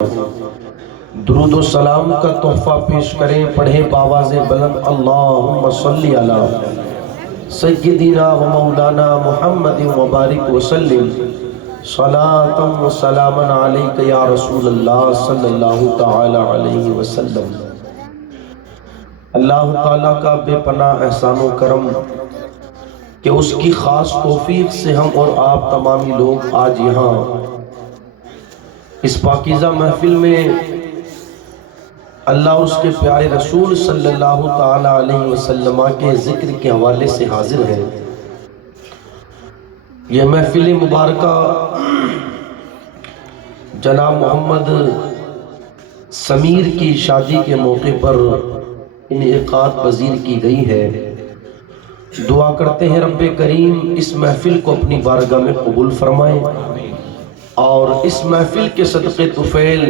درود و سلام کا تحفہ پیش کریں، پڑھیں باواز بلند اللہم صلی علی سیدنا و مولانا محمد مبارک وسلم صلاة و سلاما علیک یا رسول اللہ صلی اللہ تعالی علیہ وسلم۔ اللہ تعالیٰ کا بے پناہ احسان و کرم کہ اس کی خاص توفیق سے ہم اور آپ تمامی لوگ آج یہاں اس پاکیزہ محفل میں اللہ اور اس کے پیارے رسول صلی اللہ تعالی علیہ وسلم کے ذکر کے حوالے سے حاضر ہیں۔ یہ محفل مبارکہ جناب محمد سمیر کی شادی کے موقع پر انعقاد پذیر کی گئی ہے۔ دعا کرتے ہیں رب کریم اس محفل کو اپنی بارگاہ میں قبول فرمائے اور اس محفل کے صدقے طفیل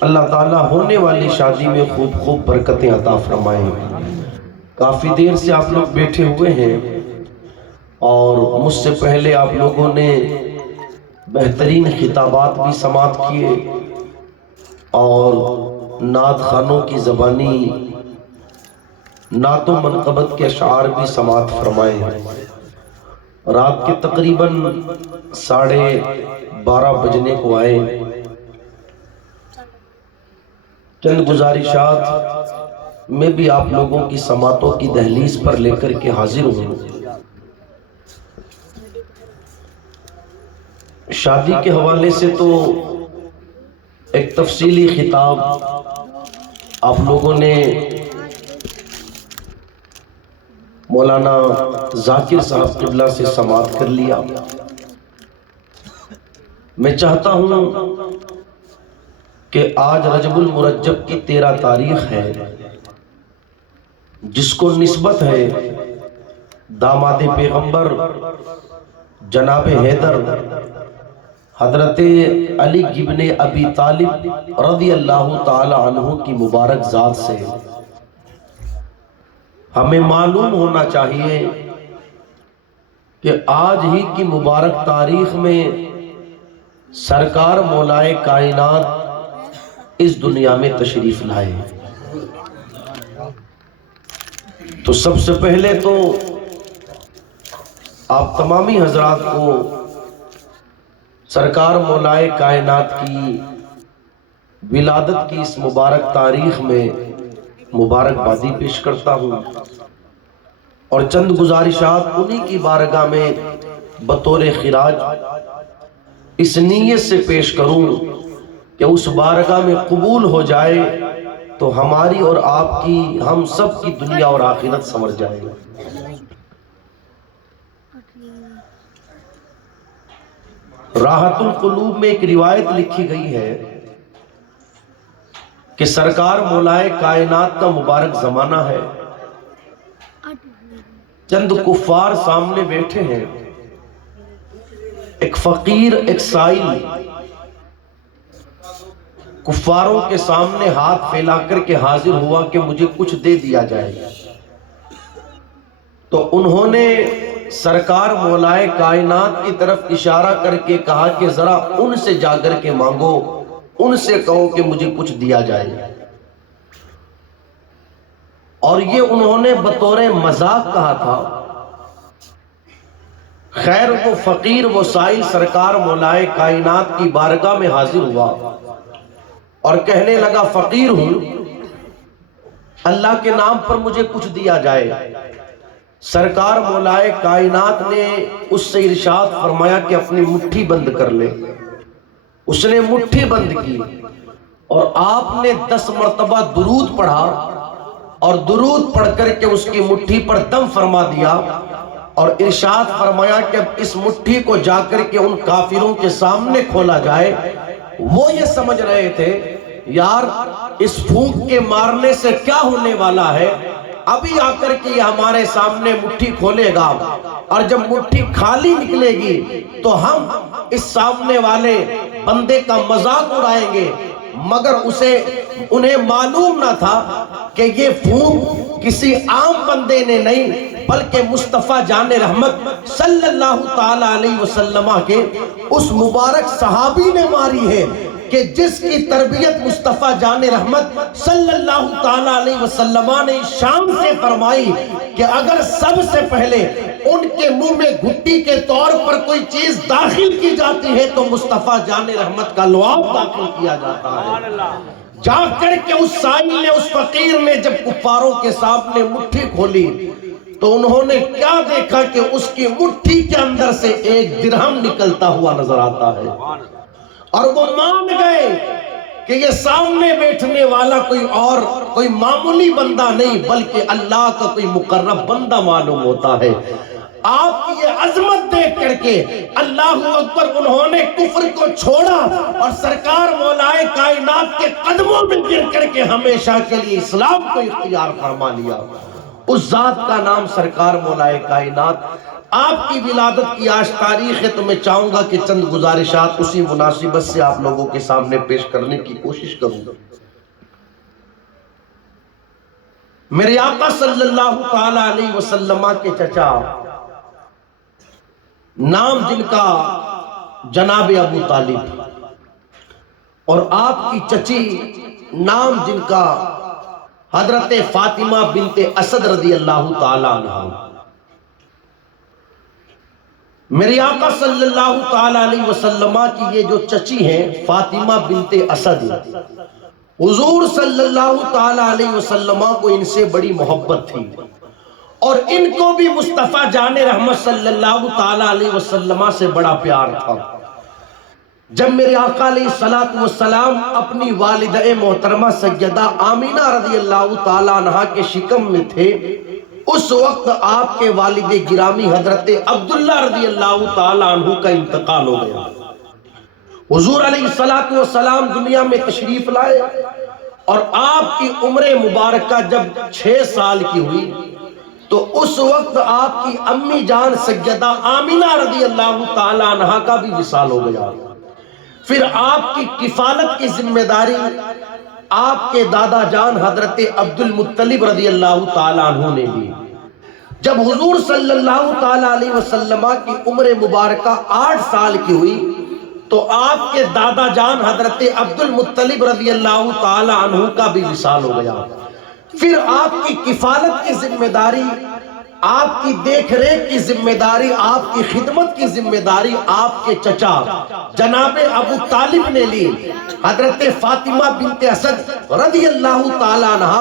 اللہ تعالیٰ ہونے والی شادی میں خوب خوب برکتیں عطا فرمائیں۔ کافی دیر سے آپ لوگ بیٹھے ہوئے ہیں اور مجھ سے پہلے آپ لوگوں نے بہترین خطابات بھی سماعت کیے اور نعت خوانوں کی زبانی نعت و منقبت کے اشعار بھی سماعت فرمائے۔ رات کے تقریباً 12:30 بجنے کو آئے۔ چند گزارشات میں بھی آپ لوگوں کی سماعتوں کی دہلیز پر لے کر کے حاضر ہوں۔ شادی کے حوالے سے تو ایک تفصیلی خطاب آپ لوگوں نے مولانا ذاکر صاحب قبلہ سے سماعت کر لیا۔ میں چاہتا ہوں کہ آج رجب المرجب کی 13 تاریخ ہے، جس کو نسبت ہے داماد پیغمبر جناب حیدر حضرت علی ابن ابی طالب رضی اللہ تعالی عنہ کی مبارک ذات سے۔ ہمیں معلوم ہونا چاہیے کہ آج ہی کی مبارک تاریخ میں سرکار مولائے کائنات اس دنیا میں تشریف لائے۔ تو سب سے پہلے تو آپ تمامی حضرات کو سرکار مولائے کائنات کی ولادت کی اس مبارک تاریخ میں مبارکبادی پیش کرتا ہوں اور چند گزارشات انہی کی بارگاہ میں بطور خراج اس نیت سے پیش کروں کہ اس بارگاہ میں قبول ہو جائے تو ہماری اور آپ کی ہم سب کی دنیا اور آخرت سنور جائے۔ راحت القلوب میں ایک روایت لکھی گئی ہے کہ سرکار مولائے کائنات کا مبارک زمانہ ہے، چند کفار سامنے بیٹھے ہیں، ایک فقیر ایک سائل کفاروں کے سامنے ہاتھ پھیلا کر کے حاضر ہوا کہ مجھے کچھ دے دیا جائے۔ تو انہوں نے سرکار مولائے کائنات کی طرف اشارہ کر کے کہا کہ ذرا ان سے جا کر کے مانگو، ان سے کہو کہ مجھے کچھ دیا جائے۔ اور یہ انہوں نے بطور مذاق کہا تھا۔ خیر وہ فقیر وہ سائل سرکار مولائے کائنات کی بارگاہ میں حاضر ہوا اور کہنے لگا فقیر ہوں، اللہ کے نام پر مجھے کچھ دیا جائے۔ سرکار مولائے کائنات نے اس سے ارشاد فرمایا کہ اپنی مٹھی بند کر لے۔ اس نے مٹھی بند کی اور آپ نے 10 مرتبہ درود پڑھا اور درود پڑھ کر کے اس کی مٹھی پر دم فرما دیا اور ارشاد فرمایا کہ اب اس مٹھی کو جا کر کے ان کافروں کے سامنے کھولا جائے۔ وہ یہ سمجھ رہے تھے یار اس پھونک کے مارنے سے کیا ہونے والا ہے، ابھی آ کر کے یہ ہمارے سامنے مٹھی کھولے گا اور جب مٹھی خالی نکلے گی تو ہم اس سامنے والے بندے کا مذاق اڑائیں گے، مگر انہیں معلوم نہ تھا کہ یہ پھونک کسی عام بندے نے نہیں بلکہ مصطفیٰ جان رحمت صلی اللہ تعالی علیہ وسلم کے اس مبارک صحابی نے ماری ہے کہ جس کی تربیت مصطفیٰ جان رحمت صلی اللہ تعالیٰ علیہ وسلم نے شام سے فرمائی کہ اگر سب سے پہلے ان کے منہ میں گھٹی کے طور پر کوئی چیز داخل کی جاتی ہے تو مصطفیٰ جان رحمت کا لعاب داخل کیا جاتا ہے۔ جا کر کے اس سائل نے، اس فقیر نے جب کفاروں کے سامنے مٹھی کھولی تو انہوں نے کیا دیکھا کہ اس کی مٹھی کے اندر سے ایک درہم نکلتا ہوا نظر آتا ہے، اور وہ مان گئے کہ یہ سامنے بیٹھنے والا کوئی معمولی بندہ نہیں بلکہ اللہ کا کوئی مقرب بندہ معلوم ہوتا ہے۔ آپ کی یہ عظمت دیکھ کر کے اللہ اکبر انہوں نے کفر کو چھوڑا اور سرکار مولائے کائنات کے قدموں میں گر کر کے ہمیشہ کے لیے اسلام کو اختیار فرما لیا۔ اس ذات کا نام سرکار مولائے کائنات۔ آپ کی ولادت کی آج تاریخ ہے تو میں چاہوں گا کہ چند گزارشات اسی مناسبت سے آپ لوگوں کے سامنے پیش کرنے کی کوشش کروں گا۔ میرے آقا صلی اللہ تعالی علیہ وسلم کے چچا، نام جن کا جناب ابو طالب، اور آپ کی چچی نام جن کا حضرت فاطمہ بنت اسد رضی اللہ تعالیٰ عنہ۔ میرے آقا صلی اللہ تعالیٰ علیہ وسلم کی یہ جو چچی ہیں فاطمہ بنت اسد، حضور صلی اللہ تعالیٰ علیہ وسلم کو ان سے بڑی محبت تھی، اور ان کو بھی مصطفیٰ جان رحمت صلی اللہ تعالیٰ علیہ وسلم سے بڑا پیار تھا۔ جب میرے آقا علیہ السلام اپنی والدہ محترمہ سیدہ آمینہ رضی اللہ تعالیٰ عنہ کے شکم میں تھے، اس وقت آپ کے والد گرامی حضرت عبداللہ رضی اللہ تعالیٰ عنہ کا انتقال ہو گیا۔ حضور علیہ السلام دنیا میں تشریف لائے اور آپ کی عمر مبارکہ جب 6 سال کی ہوئی تو اس وقت آپ کی امی جان سیدہ آمینہ رضی اللہ تعالیٰ عنہ کا بھی وصال ہو گیا۔ پھر آپ کی کفالت کی ذمہ داری آپ کے دادا جان حضرت عبد المطلب رضی اللہ تعالیٰ عنہ نے لی۔ جب حضور صلی اللہ تعالیٰ علیہ وسلم کی عمر مبارکہ 8 سال کی ہوئی تو آپ کے دادا جان حضرت عبد المطلب رضی اللہ تعالیٰ عنہ کا بھی وصال ہو گیا۔ پھر آپ کی کفالت کی ذمہ داری، آپ کی دیکھ ریکھ کی ذمہ داری، آپ کی خدمت کی ذمہ داری آپ کے چچا جناب ابو طالب نے لی۔ حضرت فاطمہ بنت اسد رضی اللہ تعالیٰ عنہ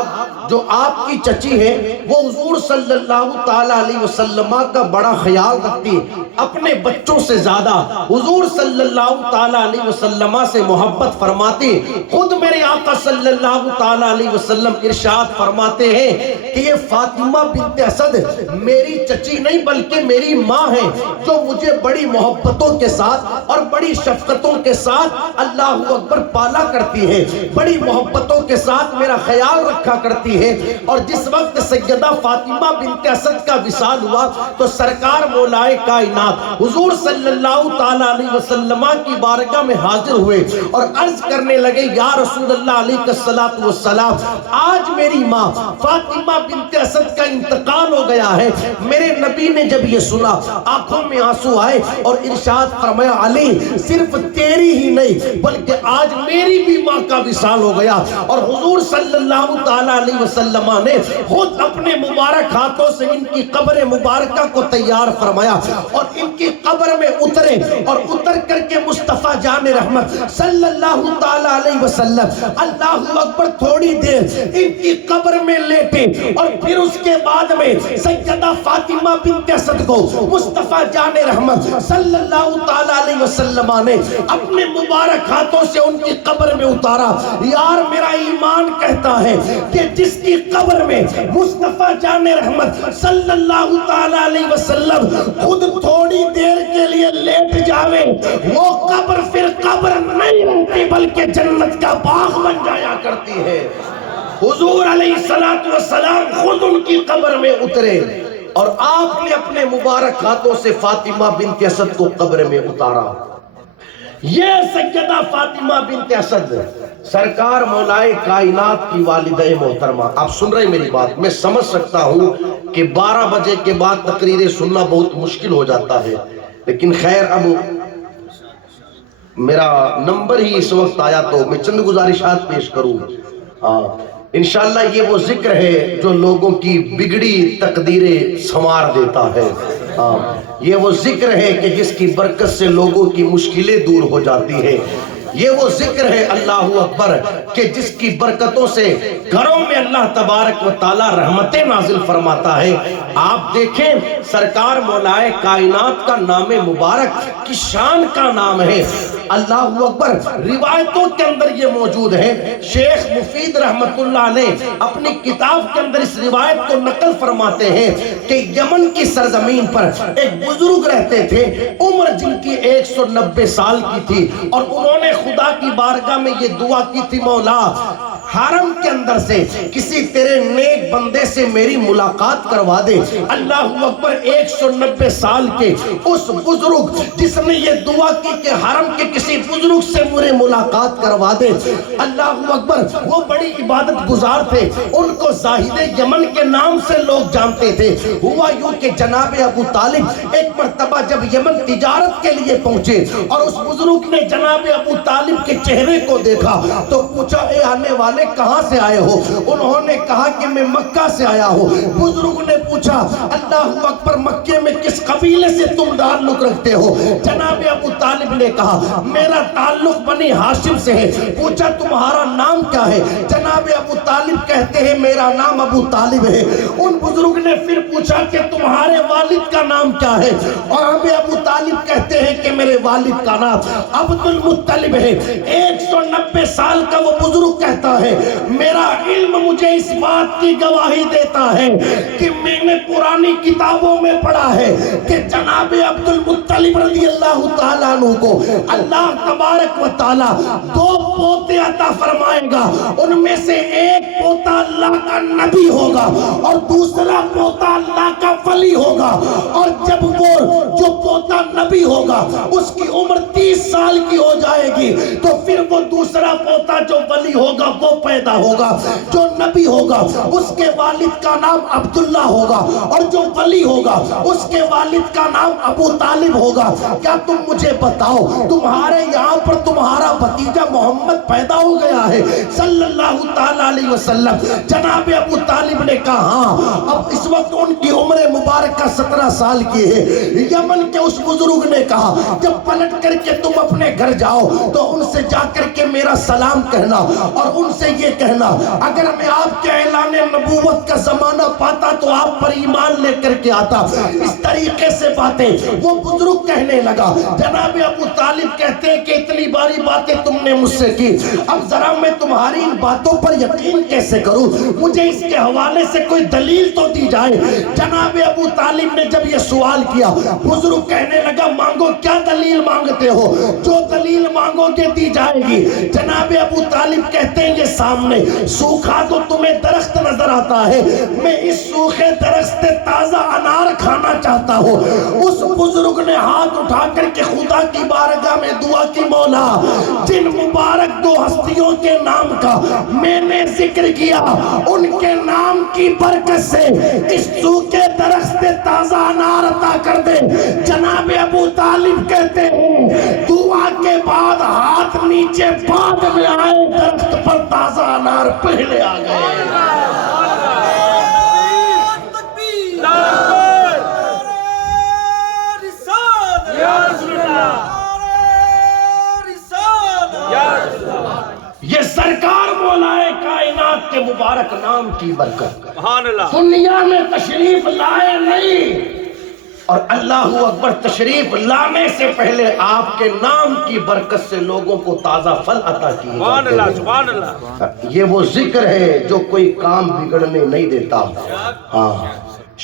جو آپ کی چچی ہے، وہ حضور صلی اللہ تعالیٰ علیہ وسلم کا بڑا خیال رکھتی، اپنے بچوں سے زیادہ حضور صلی اللہ تعالیٰ علیہ وسلم سے محبت فرماتی۔ خود میرے آقا صلی اللہ تعالیٰ علیہ وسلم ارشاد فرماتے ہیں کہ یہ فاطمہ بنت اسد میری چچی نہیں بلکہ میری ماں ہے، جو مجھے بڑی محبتوں کے ساتھ اور بڑی شفقتوں کے ساتھ اللہ اکبر پالا کرتی ہے، بڑی محبتوں کے ساتھ میرا خیال رکھا کرتی ہے۔ اور جس وقت سیدہ فاطمہ بنت اسد کا وصال ہوا تو سرکار مولائے کائنات حضور صلی اللہ تعالیٰ علیہ وسلم کی بارگاہ میں حاضر ہوئے اور عرض کرنے لگے، یا رسول اللہ علیہ السلام، آج میری ماں فاطمہ بنت اسد کا انتقال ہو گیا ہے۔ میرے نبی نے جب یہ سنا آنکھوں میں آنسو آئے اور ارشاد فرمایا، علی صرف تیری ہی نہیں بلکہ آج میری بھی ماں کا وصال ہو گیا۔ اور حضور صلی اللہ تعالیٰ علیہ وسلم نے خود اپنے مبارک ہاتھوں سے ان کی قبر مبارکہ کو تیار فرمایا اور ان کی قبر میں اترے اور اتر کر کے مصطفیٰ جان رحمت صلی اللہ تعالیٰ علیہ وسلم اللہ اکبر تھوڑی دیر ان کی قبر میں لیٹے، اور پھر اس کے بعد میں سیدہ فاطمہ بنت اسد کو مصطفیٰ جان رحمت صلی اللہ تعالیٰ علیہ وسلم نے اپنے مبارک ہاتھوں سے ان کی قبر میں اتارا۔ یار میرا ایمان کہتا ہے کہ جس کی قبر میں مصطفیٰ جان رحمت صلی اللہ تعالیٰ علیہ وسلم خود تھوڑی دیر کے لیے لیٹ جاوے، وہ قبر پھر قبر نہیں رہتی بلکہ جنت کا باغ بن جایا کرتی ہے۔ حضور علیہ السلام خود ان کی قبر میں اترے اور آپ نے اپنے مبارک ہاتھوں سے فاطمہ بنت اسد کو قبر میں اتارا۔ یہ سیدہ فاطمہ بنت اسد سرکار مولائے کائنات کی والدہ محترمہ۔ آپ سن رہے میری بات؟ میں سمجھ سکتا ہوں کہ 12 بجے کے بعد تقریریں سننا بہت مشکل ہو جاتا ہے، لیکن خیر اب میرا نمبر ہی اس وقت آیا تو میں چند گزارشات پیش کروں. انشاءاللہ یہ وہ ذکر ہے جو لوگوں کی بگڑی تقدیریں سنوار دیتا ہے. یہ وہ ذکر ہے کہ جس کی برکت سے لوگوں کی مشکلیں دور ہو جاتی ہے. یہ وہ ذکر ہے اللہ اکبر کہ جس کی برکتوں سے گھروں میں اللہ تبارک و تعالی رحمتیں نازل فرماتا ہے. آپ دیکھیں سرکار مولائے کائنات کا نام مبارک کی شان کا نام ہے. اللہ اکبر. روایتوں کے اندر یہ موجود ہے. شیخ مفید رحمت اللہ علیہ اپنی کتاب کے اندر اس روایت کو نقل فرماتے ہیں کہ یمن کی سرزمین پر ایک بزرگ رہتے تھے، عمر جن کی 190 سال کی تھی، اور انہوں نے خدا کی بارگاہ میں یہ دعا کی تھی، مولا حرم کے اندر سے کسی تیرے نیک بندے سے میری ملاقات کروا دے. اللہ اکبر. 190 سال کے اس بزرگ جس نے یہ دعا کی کہ حرم کے کسی بزرگ سے میری ملاقات کروا دے. اللہ اکبر. وہ بڑی عبادت گزار تھے، ان کو زاہد یمن کے نام سے لوگ جانتے تھے. ہوا یوں کہ جناب ابو طالب ایک مرتبہ جب یمن تجارت کے لیے پہنچے اور اس بزرگ نے جناب ابو طالب کے چہرے کو دیکھا تو پوچھا، اے آنے والے کہاں سے آئے ہو؟ انہوں نے کہا کہ میں مکہ سے آیا ہوں. بزرگ نے پوچھا، اللہ اکبر، مکے میں کس قبیلے سے تم تعلق رکھتے ہو؟ جناب ابو طالب نے کہا میرا تعلق بنی ہاشم سے ہے. پوچھا تمہارا نام کیا ہے؟ جناب ابو طالب کہتے ہیں میرا نام ابو طالب ہے. ان بزرگ نے پھر پوچھا کہ تمہارے والد کا نام کیا ہے؟ اور ابو طالب کہتے ہیں کہ میرے والد کا نام عبد المطلب ہے. 190 سال کا وہ بزرگ کہتا ہے میرا علم مجھے اس بات کی گواہی دیتا ہے کہ میں نے پرانی کتابوں میں پڑھا ہے کہ جناب عبد المطلب رضی اللہ تعالیٰ عنہ کو اللہ تبارک و تعالیٰ 2 پوتے عطا فرمائے گا. ان میں سے ایک پوتا اللہ کا نبی ہوگا اور دوسرا پوتا اللہ کا ولی ہوگا. اور جب وہ جو پوتا نبی ہوگا اس کی عمر 30 سال کی ہو جائے گی تو پھر وہ دوسرا پوتا جو ولی ہوگا وہ پیدا ہوگا. جو نبی ہوگا اس کے والد کا نام عبداللہ ہوگا اور جو ولی ہوگا اس کے والد کا نام ابو طالب ہوگا. کیا تم مجھے بتاؤ تمہارے یہاں پر تمہارا بھتیجا محمد پیدا ہو گیا ہے صلی اللہ تعالیٰ علیہ وسلم؟ جناب ابو طالب نے کہا ہاں. اب اس وقت ان کی عمر مبارکہ 17 سال کی ہے. یمن کے اس بزرگ نے کہا جب پلٹ کر کے تم اپنے گھر جاؤ تو ان سے جا کر کے میرا سلام کہنا اور ان سے یہ کہنا اگر میں آپ کے اعلان نبوت کا زمانہ پاتا تو آپ پر ایمان لے کر کے آتا. اس طریقے سے باتیں وہ بزرگ کہنے لگا. جناب ابو طالب کہتے ہیں کہ اتنی باری باتیں تم نے مجھ سے کی، اب ذرا میں تمہاری ان باتوں پر یقین کیسے کروں؟ مجھے اس کے حوالے سے کوئی دلیل تو دی جائے. جناب ابو طالب نے جب یہ سوال کیا بزرگ کہنے لگا مانگو، کیا دلیل مانگتے ہو؟ جو دلیل مانگو گے دی جائے گی. جناب ابو طالب کہتے ہیں یہ سامنے سوکھا تو تمہیں درخت نظر آتا ہے، میں اس سوکھے درخت سے تازہ انار کھانا چاہتا ہوں. اس بزرگ نے ہاتھ اٹھا کر کے خدا کی بارگاہ میں دعا کی، مولا جن مبارک 2 ہستیوں کے نام کا میں نے ذکر کیا ان کے نام کی برکت سے اس سوکھے درخت سے تازہ انار عطا کر دے. جناب ابو طالب کہتے ہیں دعا کے بعد ہاتھ نیچے بعد میں آئے، درخت پر تازہ انار پہلے آ گئے. یہ سرکار مولائے کائنات کے مبارک نام کی برکت دنیا میں تشریف لائے نہیں، اور اللہ اکبر تشریف لانے سے پہلے آپ کے نام کی برکت سے لوگوں کو تازہ پھل عطا کیے. سبحان اللہ سبحان اللہ. یہ وہ ذکر ہے جو کوئی کام بگڑنے نہیں دیتا. ہاں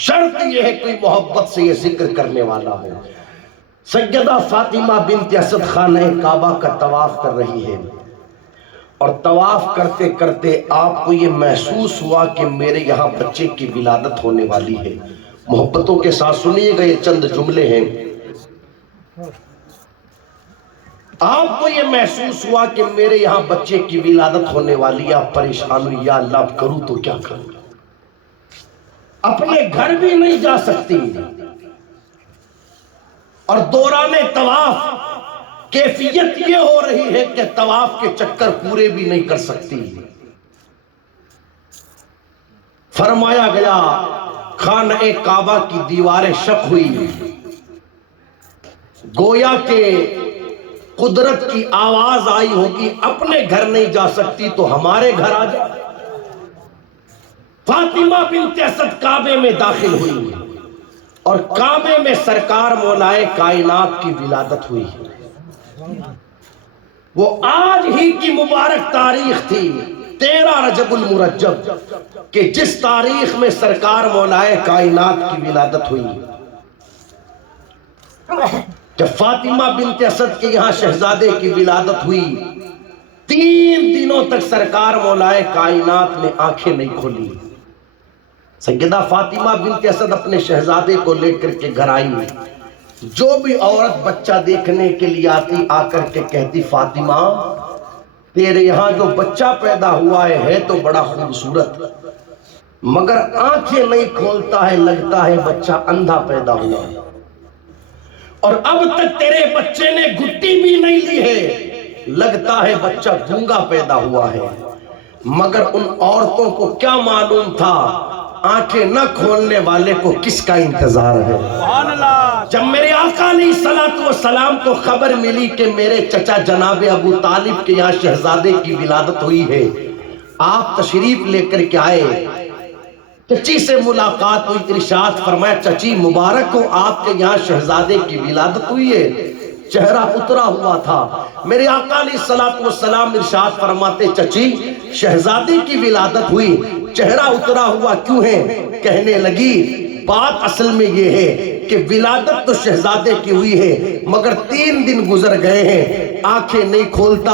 شرط یہ ہے کوئی محبت سے یہ ذکر کرنے والا ہو. سیدہ فاطمہ بنت اسد خانہ کعبہ کا طواف کر رہی ہے اور طواف کرتے کرتے آپ کو یہ محسوس ہوا کہ میرے یہاں بچے کی ولادت ہونے والی ہے. محبتوں کے ساتھ سنیے گا یہ چند جملے ہیں. آپ کو یہ محسوس ہوا کہ میرے یہاں بچے کی ولادت ہونے والی ہے. آپ پریشان ہوئی، یا اللہ اب کروں تو کیا کروں؟ اپنے گھر بھی نہیں جا سکتی اور دوران طواف کیفیت یہ ہو رہی ہے کہ طواف کے چکر پورے بھی نہیں کر سکتی۔ فرمایا گیا خانہ کعبہ کی دیواریں شق ہوئی، گویا کہ قدرت کی آواز آئی ہوگی اپنے گھر نہیں جا سکتی تو ہمارے گھر آ جا۔ فاطمہ بنت اسد کعبے میں داخل ہوئی اور کعبے میں سرکار مولائے کائنات کی ولادت ہوئی۔ وہ آج ہی کی مبارک تاریخ تھی 13 رجب المرجب کہ جس تاریخ میں سرکار مولائے کائنات کی ولادت ہوئی۔ جب فاطمہ بنت اسد کے یہاں شہزادے کی ولادت ہوئی، 3 دنوں تک سرکار مولائے کائنات نے آنکھیں نہیں کھولی۔ سیدہ فاطمہ بنت اسد اپنے شہزادے کو لے کر کے گھر آئی۔ جو بھی عورت بچہ دیکھنے کے لیے آتی آ کر کے کہتی فاطمہ تیرے یہاں جو بچہ پیدا ہوا ہے تو بڑا خوبصورت، مگر آنکھیں نہیں کھولتا ہے، لگتا ہے بچہ اندھا پیدا ہوا ہے، اور اب تک تیرے بچے نے گھٹی بھی نہیں لی ہے، لگتا ہے بچہ گونگا پیدا ہوا ہے۔ مگر ان عورتوں کو کیا معلوم تھا آنکھیں نہ کھولنے والے کو کس کا انتظار ہے۔ جب میرے آقا علیہ السلام کو خبر ملی کہ میرے چچا جناب ابو طالب کے یہاں شہزادے کی ولادت ہوئی ہے، آپ تشریف لے کر کے آئے، چچی سے ملاقات ہوئی، ارشاد فرمایا چچی مبارک ہو، آپ کے یہاں شہزادے کی ولادت ہوئی ہے۔ چہرہ اترا ہوا تھا۔ میرے آقا علیہ السلام ارشاد فرماتے چچی شہزادے کی ولادت ہوئی، چہرہ اترا ہوا کیوں ہے؟ کہنے لگی بات اصل میں یہ ہے کہ ولادت تو شہزادے کی ہوئی ہے، مگر 3 دن گزر گئے ہیں، آنکھیں نہیں کھولتا،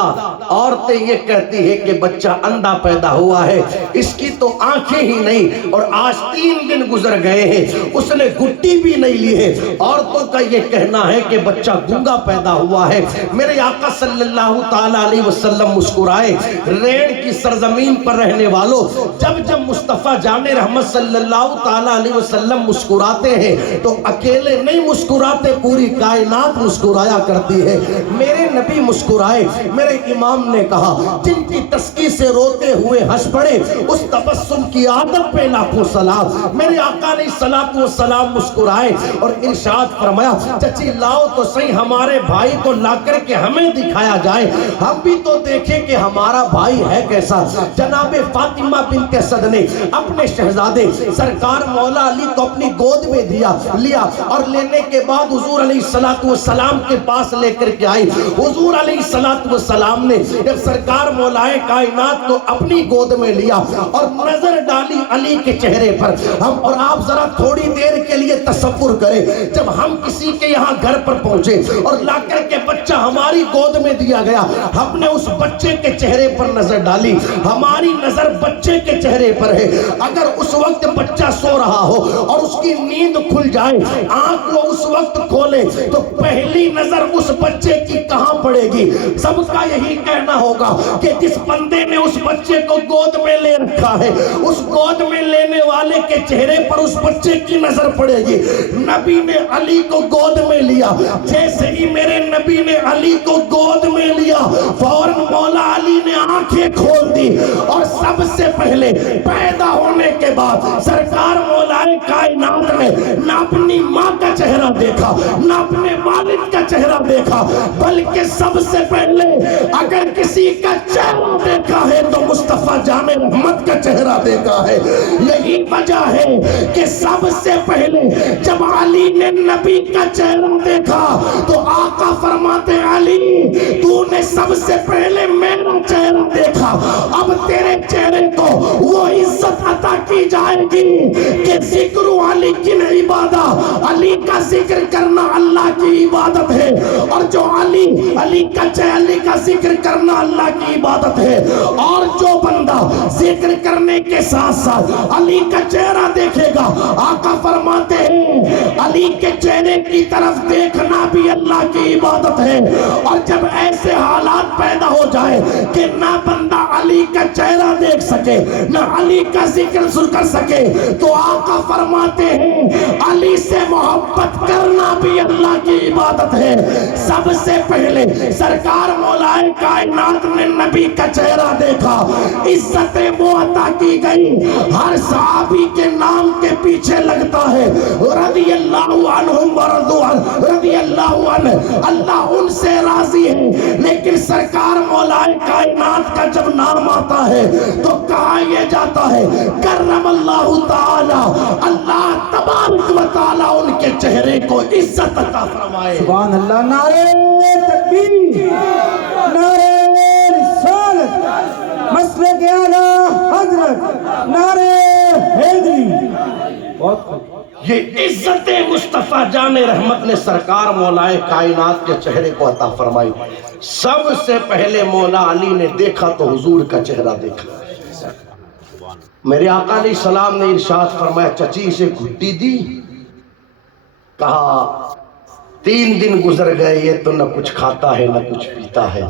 عورتیں یہ کہتی ہے کہ بچہ اندھا پیدا ہوا ہے، اس کی تو آنکھیں ہی نہیں، اور آج 3 دن گزر گئے ہیں، اس نے گھٹی بھی نہیں لی ہے، عورتوں کا یہ کہنا ہے کہ بچہ گونگا پیدا ہوا ہے۔ میرے آقا صلی اللہ تعالیٰ علیہ وسلم مسکرائے۔ ریڑھ کی سرزمین پر رہنے والوں، جب مصطفیٰ جان رحمت صلی اللہ تعالیٰ علیہ وسلم مسکراتے ہیں تو اکیلے نہیں مسکراتے، پوری کائنات مسکرایا کرتی ہے۔ میرے نبی مسکرائے، میرے امام نے کہا جن کی تسکی سے روتے ہوئے ہنس پڑے اس تبسم کی عادت پہ لاکھوں سلام۔ میرے آقا علیہ السلام مسکرائے اور ارشاد فرمایا چچی لاؤ تو صحیح ہمارے بھائی کو لا کر کے ہمیں دکھایا جائے، ہم بھی تو دیکھیں کہ ہمارا بھائی ہے کیسا۔ جناب فاطمہ بنت اسد نے اپنے شہزادے سرکار مولا علی کو اپنی گود میں لیا اور لینے کے بعد حضور علیہ السلام کے پاس لے کر کے آئی۔ حضور علیہ السلام نے جب سرکار مولائے کائنات کو اپنی گود میں لیا اور نظر ڈالی علی کے چہرے پر، ہم اور آپ ذرا تھوڑی دیر کے لیے تصور کریں، جب ہم کسی کے یہاں گھر پر پہنچے اور لا کر کے بچہ ہماری گود میں دیا گیا، ہم نے اس بچے کے چہرے پر نظر ڈالی، ہماری نظر بچے کے چہرے پر ہے۔ اگر اس وقت بچہ سو رہا ہو اور اس کی نیند کھل جائے، آنکھ وہ اس وقت کھولے تو پہلی نظر اس بچے کی کہاں پڑے گی؟ سب کا یہی کہنا ہوگا کہ جس بندے نے اس بچے کو گود میں لے رکھا ہے، اس گود میں لینے والے کے چہرے پر اس بچے کی نظر پڑے گی۔ نبی نے علی کو گود میں لیا، جیسے ہی میرے نبی نے علی کو گود میں لیا فوراً مولا علی نے آنکھیں کھول دی، اور سب سے پہلے پیدا ہونے کے بعد سرکار مولائے کائنات نے نہ اپنی ماں کا چہرہ دیکھا، نہ اپنے والد کا چہرہ دیکھا، بلکہ سب سے پہلے اگر کسی کا چہرہ دیکھا ہے تو مصطفیٰ جان رحمت کا چہرہ دیکھا ہے۔ یہی وجہ ہے کہ سب سے پہلے جب علی نے نبی کا چہرہ دیکھا تو آقا فرماتے علی تو نے سب سے پہلے میرا چہرہ دیکھا، اب تیرے چہرے کو وہ عزت عطا کی جائے گی کہ ذکر علی کی عبادت، علی کا ذکر کرنا اللہ کی عبادت ہے، اور جو علی کا ذکر کرنا اللہ کی عبادت ہے، اور جو بندہ ذکر کرنے کے ساتھ ساتھ علی کا چہرہ دیکھے گا، آقا فرماتے ہیں علی کے چہرے کی طرف دیکھنا بھی اللہ کی عبادت ہے۔ اور جب ایسے حالات پیدا ہو جائے کہ نہ بندہ علی علی کا چہرہ دیکھ سکے، نہ علی کا ذکر کر سکے، تو آقا فرماتے ہیں علی سے محبت کرنا بھی اللہ کی عبادت ہے۔ سب سے پہلے سرکار مولا کائنات نے نبی کا چہرہ دیکھا، عزت وہ عطا کی گئی، ہر صحابی کے نام کے پیچھے لگتا ہے رضی اللہ عنہم ورضوا عنہ، رضی اللہ عنہ، اللہ ان سے راضی ہے۔ لیکن سرکار مولا کائنات کا جب نام آتا ہے تو کہا یہ جاتا ہے کرم اللہ تعالی، اللہ تبارک و تعالی ان کے چہرے کو عزت عطا فرمائے۔ سبحان اللہ، نعرہ تکبیر، نعرہ رسالت، مسلک اعلیٰ حضرت، نعرہ حیدری۔ بہت خوب۔ یہ عزت مصطفیٰ جان رحمت نے سرکار مولا کائنات کے چہرے کو عطا فرمائی۔ سب سے پہلے مولا علی نے دیکھا تو حضور کا چہرہ دیکھا۔ میرے آقا علیہ السلام نے ارشاد فرمایا چچی سے گھٹی دی، کہا 3 دن گزر گئے یہ تو نہ کچھ کھاتا ہے نہ کچھ پیتا ہے۔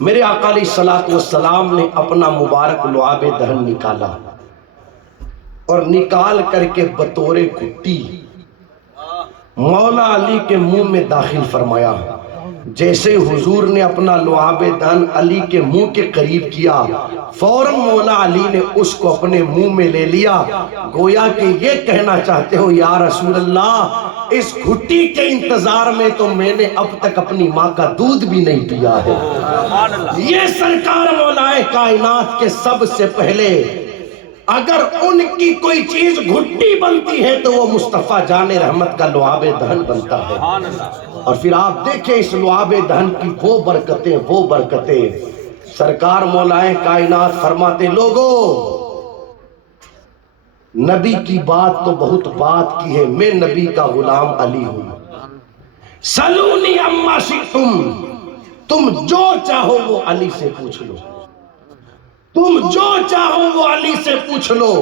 میرے آقا علیہ السلام نے اپنا مبارک لعاب دہن نکالا اور نکال کر کے بطور گھٹی مولا علی کے منہ میں داخل فرمایا۔ جیسے حضور نے اپنا لعاب دہن علی کے منہ کے قریب کیا، فوراً مولا علی نے اس کو اپنے منہ میں لے لیا، گویا کہ یہ کہنا چاہتے ہو یا رسول اللہ اس گھٹی کے انتظار میں تو میں نے اب تک اپنی ماں کا دودھ بھی نہیں پیا ہے۔ یہ سرکار مولا کائنات کے سب سے پہلے اگر ان کی کوئی چیز گھٹی بنتی ہے تو وہ مصطفیٰ جان رحمت کا لعاب دہن بنتا ہے۔ اور پھر آپ دیکھیں اس لعاب دہن کی وہ برکتیں سرکار مولا کائنات فرماتے لوگو نبی کی بات تو بہت بات کی ہے، میں نبی کا غلام علی ہوں، سلونی اما شئتم، تم جو چاہو وہ علی سے پوچھ لو، تم جو چاہو وہ علی سے پوچھ لو۔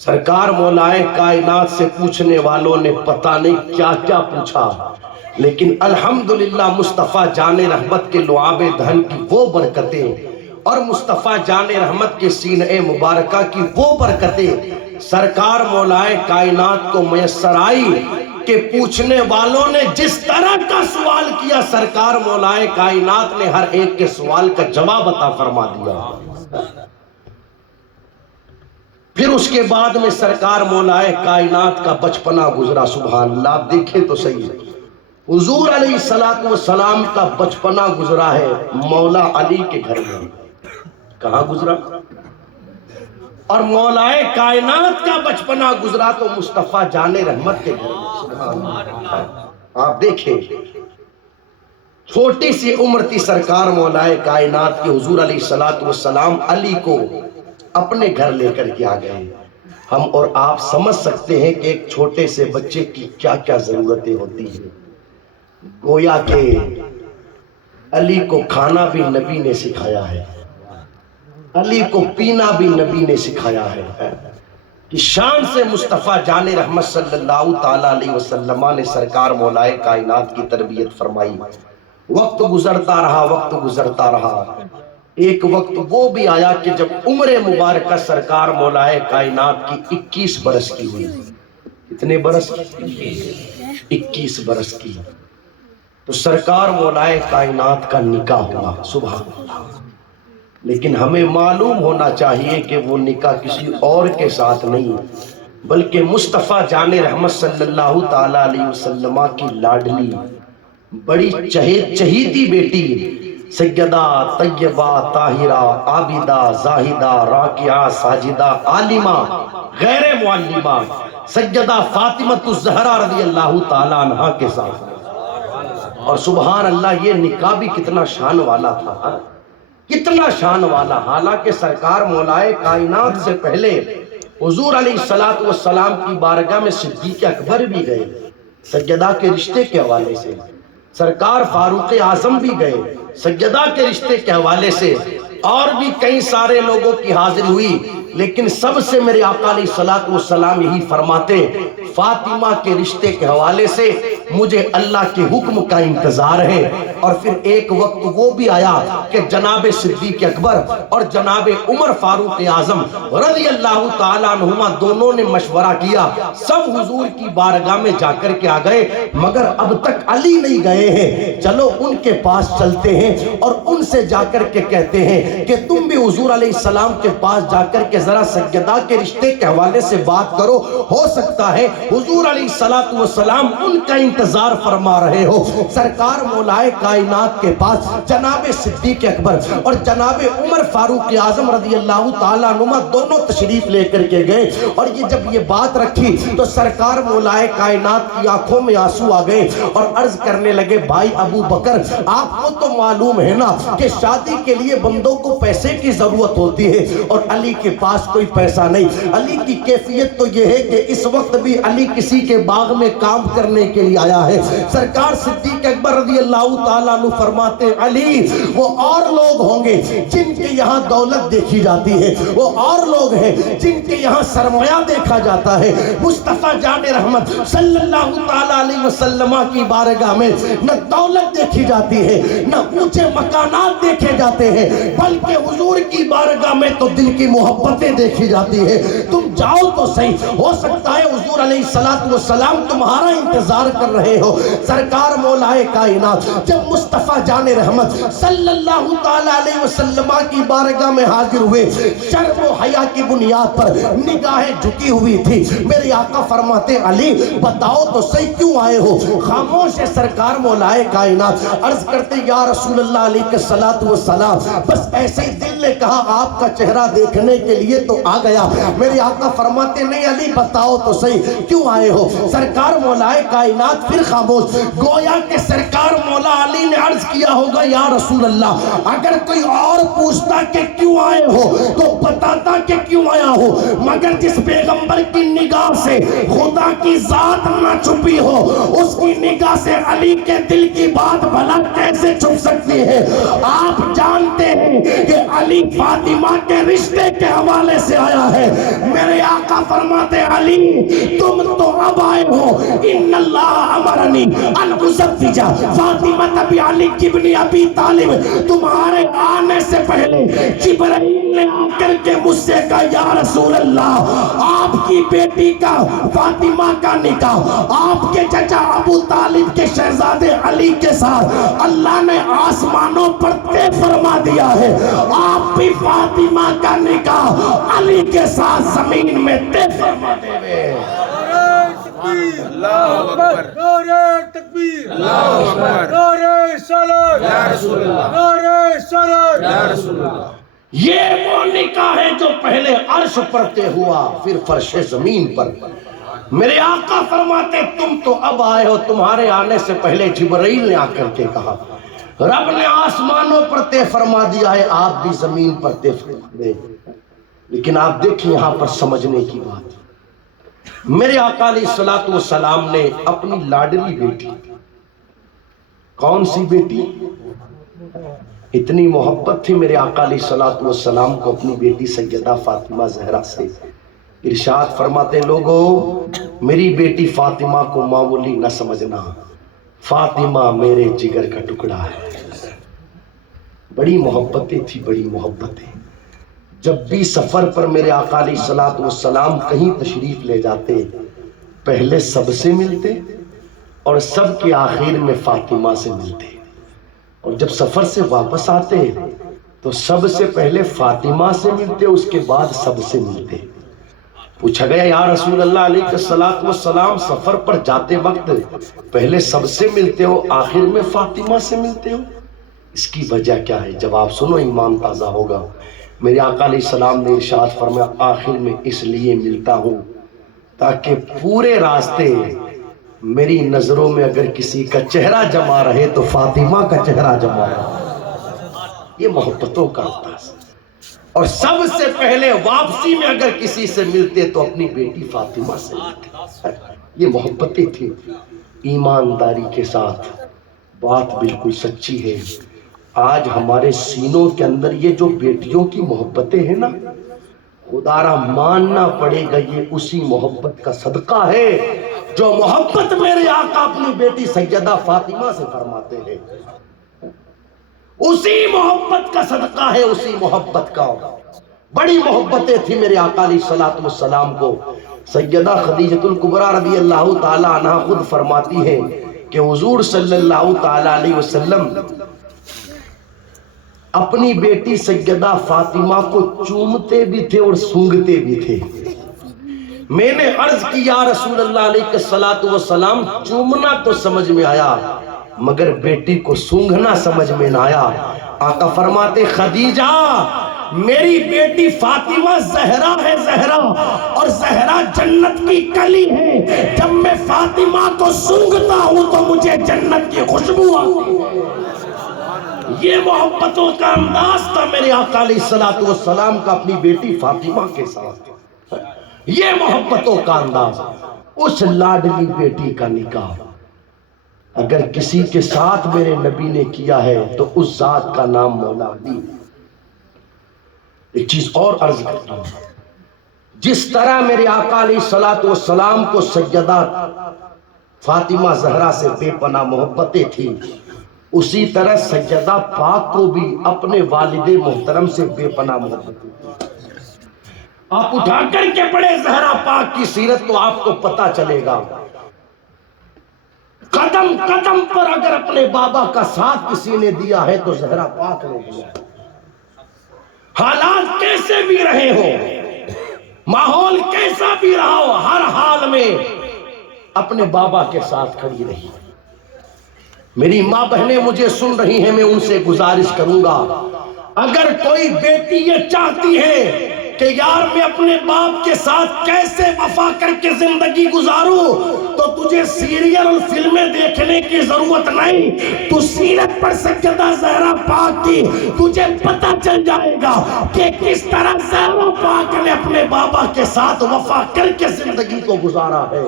سرکار مولا کائنات سے پوچھنے والوں نے پتہ نہیں کیا کیا پوچھا، لیکن الحمدللہ مصطفیٰ جان رحمت کے لعاب دہن کی وہ برکتیں اور مصطفیٰ جان رحمت کے سینہ مبارکہ کی وہ برکتیں سرکار مولا کائنات کو میسر آئی کہ پوچھنے والوں نے جس طرح کا سوال کیا سرکار مولا کائنات نے ہر ایک کے سوال کا جواب عطا فرما دیا۔ پھر اس کے بعد میں سرکار مولا کائنات کا بچپنا گزرا۔ سبحان اللہ، آپ دیکھیں تو صحیح حضور علیہ السلام کا بچپنا گزرا ہے مولا علی کے گھر میں۔ کہاں گزرا؟ اور مولا کائنات کا بچپنا گزرا تو مصطفیٰ جان رحمت کے گھر میں۔ آپ دیکھیں چھوٹی سی عمر تھی سرکار مولا کائنات کی، حضور علیہ السلام علی کو اپنے گھر لے کر کے آ گئے۔ ہم اور آپ سمجھ سکتے ہیں کہ ایک چھوٹے سے بچے کی کیا کیا ضرورتیں ہوتی ہیں۔ گویا کہ علی کو کھانا بھی نبی نے سکھایا ہے، علی کو پینا بھی نبی نے سکھایا ہے۔ کہ شان سے مصطفیٰ جان رحمت صلی اللہ تعالیٰ علیہ وسلم نے سرکار مولا کائنات کی تربیت فرمائی۔ وقت گزرتا رہا، ایک وقت وہ بھی آیا کہ جب عمر مبارکہ سرکار مولا کائنات کی 21 برس کی ہوئی۔ کتنے برس کی؟ 21 برس کی۔ تو سرکار مولا کائنات کا نکاح ہوا۔ سبحان اللہ۔ لیکن ہمیں معلوم ہونا چاہیے کہ وہ نکاح کسی اور کے ساتھ نہیں بلکہ مصطفیٰ جان رحمت صلی اللہ تعالیٰ علیہ وسلم کی لاڈلی بڑی چہیتی بیٹی سیدہ طیبہ طاہرہ عابدہ زاہدہ راکعہ ساجدہ عالمہ غیر معلمہ سیدہ فاطمہ الزہرا رضی اللہ تعالیٰ عنہا کے ساتھ۔ اور سبحان اللہ یہ نکاح بھی کتنا شان والا تھا، کتنا شان والا۔ حالانکہ سرکار مولا کائنات سے پہلے حضور علیہ السلام کی بارگاہ میں صدیق اکبر بھی گئے سیدہ کے رشتے کے حوالے سے، سرکار فاروق اعظم بھی گئے سیدہ کے رشتے کے حوالے سے، اور بھی کئی سارے لوگوں کی حاضری ہوئی، لیکن سب سے میرے آقا علیہ السلام یہی فرماتے فاطمہ کے رشتے کے حوالے سے مجھے اللہ کے حکم کا انتظار ہے۔ اور پھر ایک وقت وہ بھی آیا کہ جناب صدیق اکبر اور جناب عمر فاروق اعظم رضی اللہ تعالیٰ عنہما دونوں نے مشورہ کیا، سب حضور کی بارگاہ میں جا کر کے آ گئے، مگر اب تک علی نہیں گئے ہیں، چلو ان کے پاس چلتے ہیں اور ان سے جا کر کے کہتے ہیں کہ تم بھی حضور علیہ السلام کے پاس جا کر کے ذرا سیدہ کے رشتے کے حوالے سے بات کرو، ہو سکتا ہے حضور علیہ السلام ان کا انتظار فرما رہے ہو۔ سرکار مولائے کائنات کے پاس جناب صدیق اکبر اور جناب عمر فاروق اعظم رضی اللہ تعالیٰ عنہما دونوں تشریف لے کر کے گئے، اور یہ جب یہ بات رکھی تو سرکار مولائے کائنات کی آنکھوں میں آنسو آ گئے اور عرض کرنے لگے، بھائی ابو بکر آپ کو تو معلوم ہے نا کہ شادی کے لیے بندوں کو پیسے کی ضرورت ہوتی ہے، اور علی کے پاس کوئی پیسہ نہیں۔ علی کی کیفیت تو یہ ہے کہ اس وقت بھی علی کسی کے باغ میں کام کرنے کے لیے آیا ہے۔ سرکار صدیق اکبر رضی اللہ تعالیٰ عنہ فرماتے، علی وہ اور لوگ ہوں گے جن کے یہاں دولت دیکھی جاتی ہے، وہ اور لوگ ہیں جن کے یہاں سرمایہ دیکھا جاتا ہے، مصطفیٰ جان رحمت صلی اللہ تعالیٰ علیہ وسلم کی بارگاہ میں نہ دولت دیکھی جاتی ہے، نہ اونچے مکانات دیکھے جاتے ہیں، بلکہ حضور کی بارگاہ میں تو دل کی محبتیں دیکھی جاتی ہے۔ تم جاؤ تو صحیح، ہو سکتا ہے حضور علیہ السلام تمہارا انتظار کر رہے ہو۔ سرکار مولائے کائنات جب مصطفیٰ جان رحمت صلی اللہ تعالیٰ علیہ وسلم کی بارگاہ میں حاضر ہوئے، شرم و حیا کی بنیاد پر نگاہیں جھکی ہوئی تھی، میرے آقا فرماتے، علی بتاؤ تو صحیح کیوں آئے ہو؟ خاموش ہے سرکار مولائے کائنات، عرض کرتے، یا رسول اللہ علیہ السلام، بس ایسے ہی دل نے کہا آپ کا چہرہ دیکھنے کے لیے تو آ گیا۔ میرے آقا فرماتے، نہیں علی بتاؤ تو صحیح کیوں آئے ہو؟ سرکار مولائے کائنات پھر خاموش، گویا کہ سرکار مولا علی نے عرض کیا ہوگا، یا رسول اللہ اگر کوئی اور پوچھتا کہ کیوں آئے ہو تو بتاتا کہ کیوں آیا ہو، مگر جس پیغمبر کی نگاہ سے خدا کی ذات نہ چھپی ہو، اس کی نگاہ سے علی کے دل کی بات بھلا کیسے چھپ سکتی ہے؟ آپ جانتے ہیں کہ علی فاطمہ کے رشتے کے حوالے سے آیا ہے۔ میرے آقا فرماتے، علی تم تو اب آئے ہو، ان اللہ امرنی ان ازوج فاطمہ بعلی ابن ابی طالب، تمہارے آنے سے پہلے جبرائیل نے آ کر کے مجھ سے کہا، یا رسول اللہ آپ کی بیٹی کا فاطمہ کا نکاح آپ کے چچا ابو طالب کے شہزادے علی کے ساتھ اللہ نے آسمانوں پر طے فرما دیا ہے، آپ بھی فاطمہ کا نکاح علی کے ساتھ زمین میں طے فرما دے گے۔ اللہ اکبر، نعرہ تکبیر، اللہ اکبر، نعرہ صلوات یا رسول اللہ، نعرہ صلوات یا رسول اللہ۔ یہ وہ نکاح ہے جو پہلے عرش پر طے ہوا، پھر فرش زمین پر۔ میرے آقا فرماتے، تم تو اب آئے ہو، تمہارے آنے سے پہلے جبرائیل نے آ کر کے کہا، رب نے آسمانوں پر طے فرما دیا ہے، آپ بھی زمین پر طے فرما دیں۔ لیکن آپ دیکھیں یہاں پر سمجھنے کی بات، میرے آقا علیہ السلام نے اپنی لاڈلی بیٹی، کون سی بیٹی؟ اتنی محبت تھی میرے آقا علیہ السلام کو اپنی بیٹی سیدہ فاطمہ زہرا سے، ارشاد فرماتے، لوگو میری بیٹی فاطمہ کو معمولی نہ سمجھنا، فاطمہ میرے جگر کا ٹکڑا ہے۔ بڑی محبتیں تھی، بڑی محبتیں۔ جب بھی سفر پر میرے آقا علیہ السلام کہیں تشریف لے جاتے، پہلے سب سے ملتے اور سب کے آخر میں فاطمہ سے ملتے، اور جب سفر سے واپس آتے تو سب سے پہلے فاطمہ سے ملتے، اس کے بعد سب سے ملتے۔ پوچھا گیا، یا رسول اللہ علیہ السلام سفر پر جاتے وقت پہلے سب سے ملتے ہو، آخر میں فاطمہ سے ملتے ہو، اس کی وجہ کیا ہے؟ جواب سنو، ایمان تازہ ہوگا۔ میرے آقا علیہ السلام نے ارشاد فرمایا، آخر میں اس لیے ملتا ہوں تاکہ پورے راستے میری نظروں میں اگر کسی کا چہرہ جمع رہے تو فاطمہ کا چہرہ جمع رہے۔ یہ محبتوں کا انداز، اور سب سے پہلے واپسی میں اگر کسی سے ملتے تو اپنی بیٹی فاطمہ سے ملتے۔ یہ محبتیں تھیں، ایمانداری کے ساتھ بات بالکل سچی ہے۔ آج ہمارے سینوں کے اندر یہ جو بیٹیوں کی محبتیں ہیں نا، خدا را ماننا پڑے گا یہ اسی محبت کا صدقہ ہے جو محبت میرے آقا اپنی بیٹی سیدہ فاطمہ سے فرماتے ہیں، اسی محبت کا صدقہ ہے، اسی محبت کا۔ بڑی محبتیں تھی میرے آقا علیہ الصلوۃ والسلام کو۔ سیدہ خدیجہ الکبریٰ رضی اللہ تعالی عنہا خود فرماتی ہیں کہ حضور صلی اللہ تعالی علیہ وسلم اپنی بیٹی سیدہ فاطمہ کو چومتے بھی تھے اور سونگھتے بھی تھے۔ میں نے عرض کی یا رسول اللہ علیہ الصلوۃ والسلام، چومنا تو سمجھ میں آیا مگر بیٹی کو سونگھنا سمجھ میں نہ آیا۔ آقا فرماتے خدیجہ میری بیٹی فاطمہ زہرا ہے، زہرا، اور زہرا جنت کی کلی ہے، جب میں فاطمہ کو سونگھتا ہوں تو مجھے جنت کی خوشبو آتی ہے۔ یہ محبتوں کا انداز تھا میرے آقا علیہ الصلوۃ والسلام کا اپنی بیٹی فاطمہ کے ساتھ، یہ محبتوں کا انداز۔ اس لاڈلی بیٹی کا نکاح اگر کسی کے ساتھ میرے نبی نے کیا ہے تو اس ذات کا نام مولا علی۔ ایک چیز اور عرض کرتا ہوں، جس طرح میرے آقا علیہ الصلوۃ والسلام کو سیدہ فاطمہ زہرا سے بے پناہ محبتیں تھیں، اسی طرح سیدہ پاک کو بھی اپنے والد محترم سے بے پناہ محبتیں تھیں۔ آپ اٹھا کر کے پڑھے زہرا پاک کی سیرت تو آپ کو پتا چلے گا، قدم قدم پر اگر اپنے بابا کا ساتھ کسی نے دیا ہے تو زہرا پاک نے دیا ہے۔ حالات کیسے بھی رہے ہو، ماحول کیسا بھی رہا ہو، ہر حال میں اپنے بابا کے ساتھ کھڑی رہی۔ میری ماں بہنیں مجھے سن رہی ہیں، میں ان سے گزارش کروں گا، اگر کوئی بیٹی یہ چاہتی ہے کہ یار میں اپنے باپ کے ساتھ کیسے وفا کر کے زندگی گزاروں، تو تجھے سیریل اور فلمیں دیکھنے کی ضرورت نہیں، تو سیرت پر سیدہ زہرا پاک کی تجھے پتہ چل جائے گا کہ کس طرح زہرا پاک نے اپنے بابا کے ساتھ وفا کر کے زندگی کو گزارا ہے۔